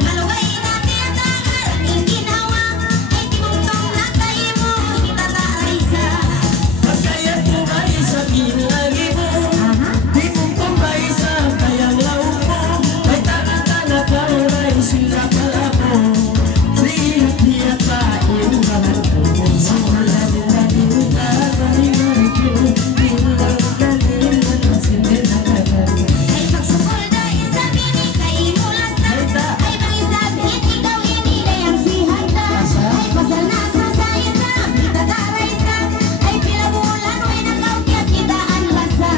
Malugay natin ang tagarang inginawa Ay timungtong na tayo mo itataray sa Pagkaya tumay sa ginlagi mo Di mong tumbay sa kayang laong mo Ay tanga-tanga ka uray sila pala mo Siyak-hiyak pa yung mga ko Ay pagsukol dahil sa bini kay mulasa Ay pangisabit ikaw inigayang si Handa Ay pasal na sa saya sa itataray sa Ay pilabulan mo'y nagkaukyat kitaan basa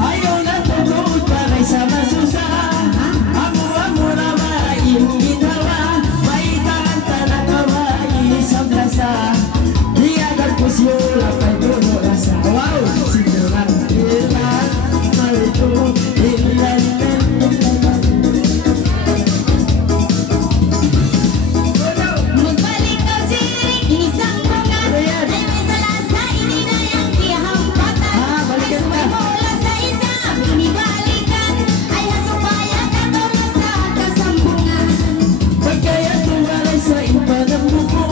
Ayaw na tugod paray sa masusa Amo-amo na maayong ginawa Maitaan tanak na maayisang lasa Di agad ko siyo lapay tulo rasa Wow! Sinurang ilan Malito ilan Magbalik kau siring inisang bunga Ay may salasa ininayang kihampatan Ay sumay mula sa isa binibalikan Ay hasupaya katulad sa kasambungan Pagkaya tumalay sa iba ng buko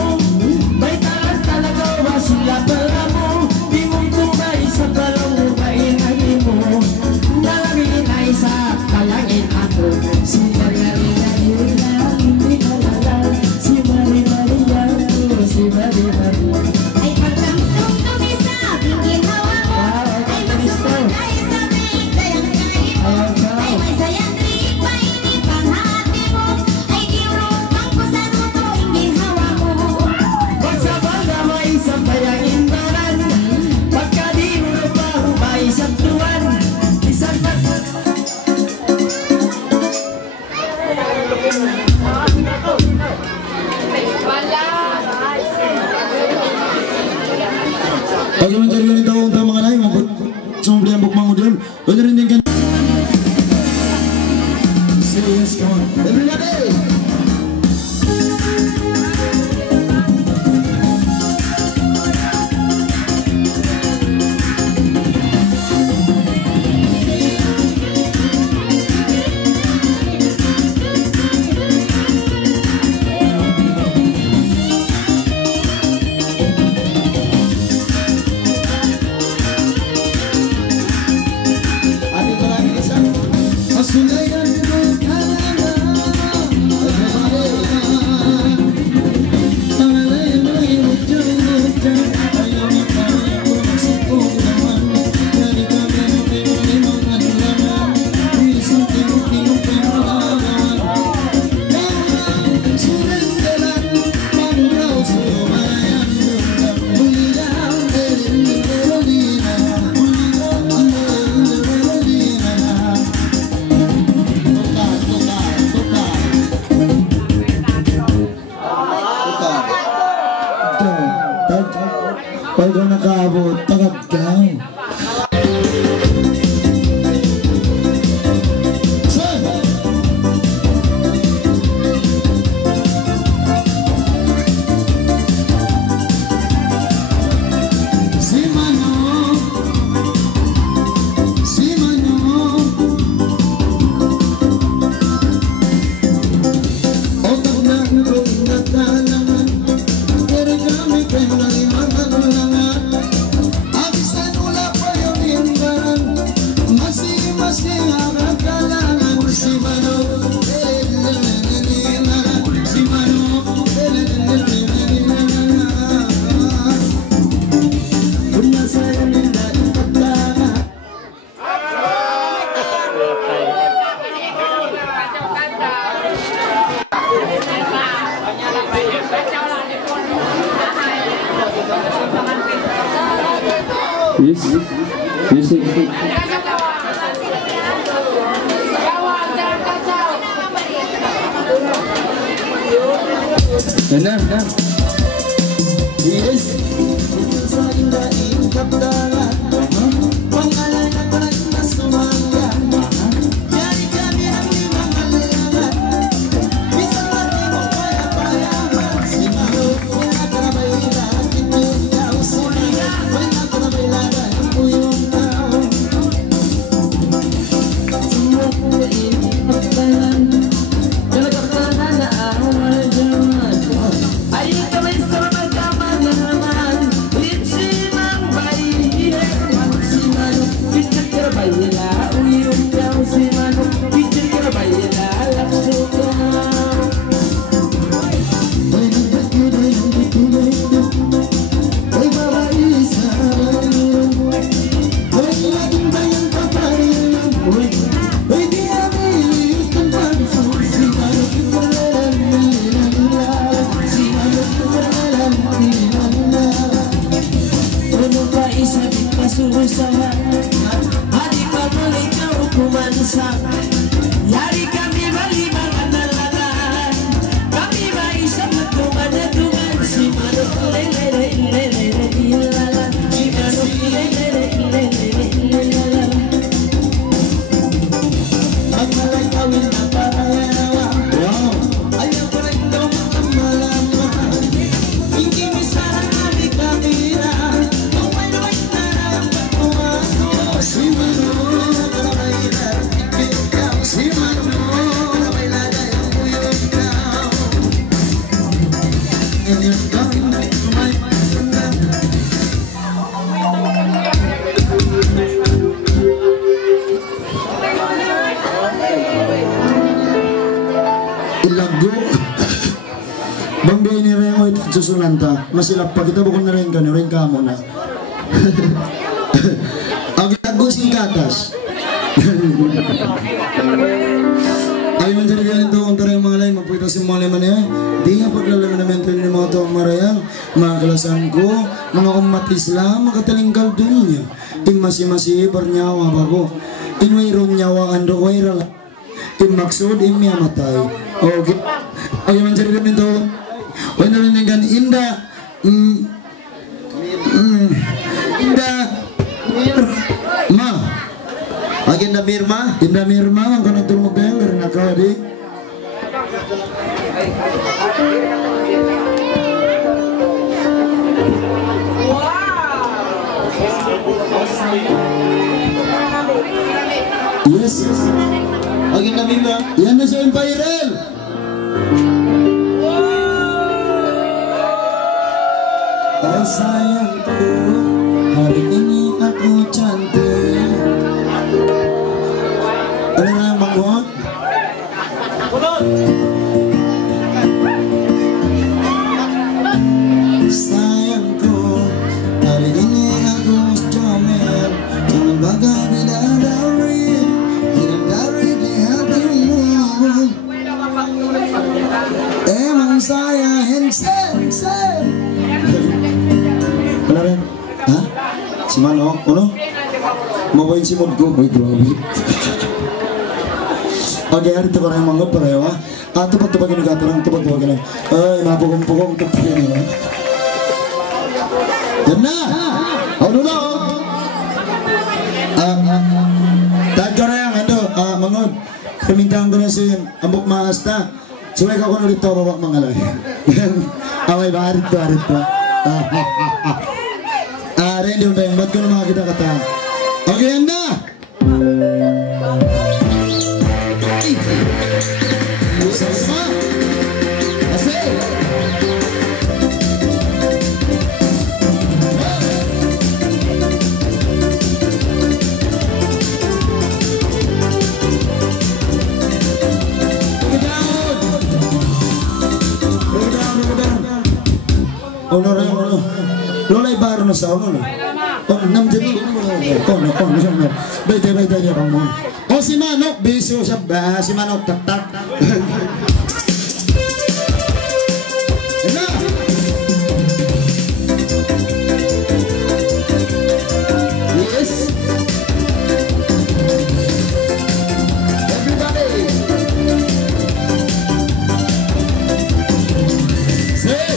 May talas talaga ba sila pala mo Di mong tumay sa balong mo kainagin mo Nalangin ay sa kalangin ako Si Maria hindi malala Si Maria Si Maria Ay pagtangtong tumisa ginhawa mo Ay magsumod dahil sa may kayang kain mo Ay may sayang riik mainit ang hati mo Ay diurupang ko sa luto ginhawa mo Pagsabal na may isang bayang indaran Pagka di mo na pa may isang tuwan Isang Pag mencari wanita untuk mengenai maupun sumber yang bukmang udian, benerin yang kan. Serious kawan, everybody. tagad ka. Music. Benar. Yes. Yari kami bali manganalan, kami maisa magduman-duman. Si Mano lele ilala, si Mano lele ilala. Magmalay kawin na parayawa, ayaw ko rin daw magkamalaman. Hindi misara kami kamira, kung may nawag na lang patuwa. Si Mano Ilago. Bangga ini remo itu susunan ta. Masilap pa kita bukan rin ka mo na. Ang lago singkatas. Ay man diri ganito kung tarang mga lain magpuito si mga laman eh. Di nga paglalaman naman ito ni mga ito marayang mga kalasan ko, mga umat Islam, mga talingkal dunya. Ting masi-masi barnyawa bago. Inwayron nyawa ando wayral. Ting maksud imi amatay. Okay. Ay man diri ganito. Way na rin nga inda. Inda. Ma. Agenda Mirma, Inda Mirma ang kanang tulmog kaya nga nakawadi. Yes. Agenda Mirma. Yan na siya yung viral. Oh sayang ko, hari ini aku cantik. Ano na yung mabuhat? Sayang ko, hari ini aku comel. Jangan bagai bidadari di hatimu. Emang saya handsome. Ano rin? Ha? Si Mano? Ano? Mabayin si Modgo. Ay, grabe. Okay, hari itu orang yang manggap pareho ha. Tupat-tupat ini katarang, tupat-tupat ini. Ay, napukong-pukong tupat ini ha. Yan na! Oh dulu. Tagore yang ando mangod. Permintaan ko na si Ambok Maasta. Suway ka ko ulit to babak mangalay. Away ba arit to. Rendi udah yang buat ko na mga kita kata. Okay anda. Sama. Asik. Ono lolay baro na sa ono. Oh, namjadi. Kono. Bete ya kamu. Oh si Manok bisyo siya ba? Si Manok tak. Yes. Everybody. Say.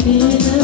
Be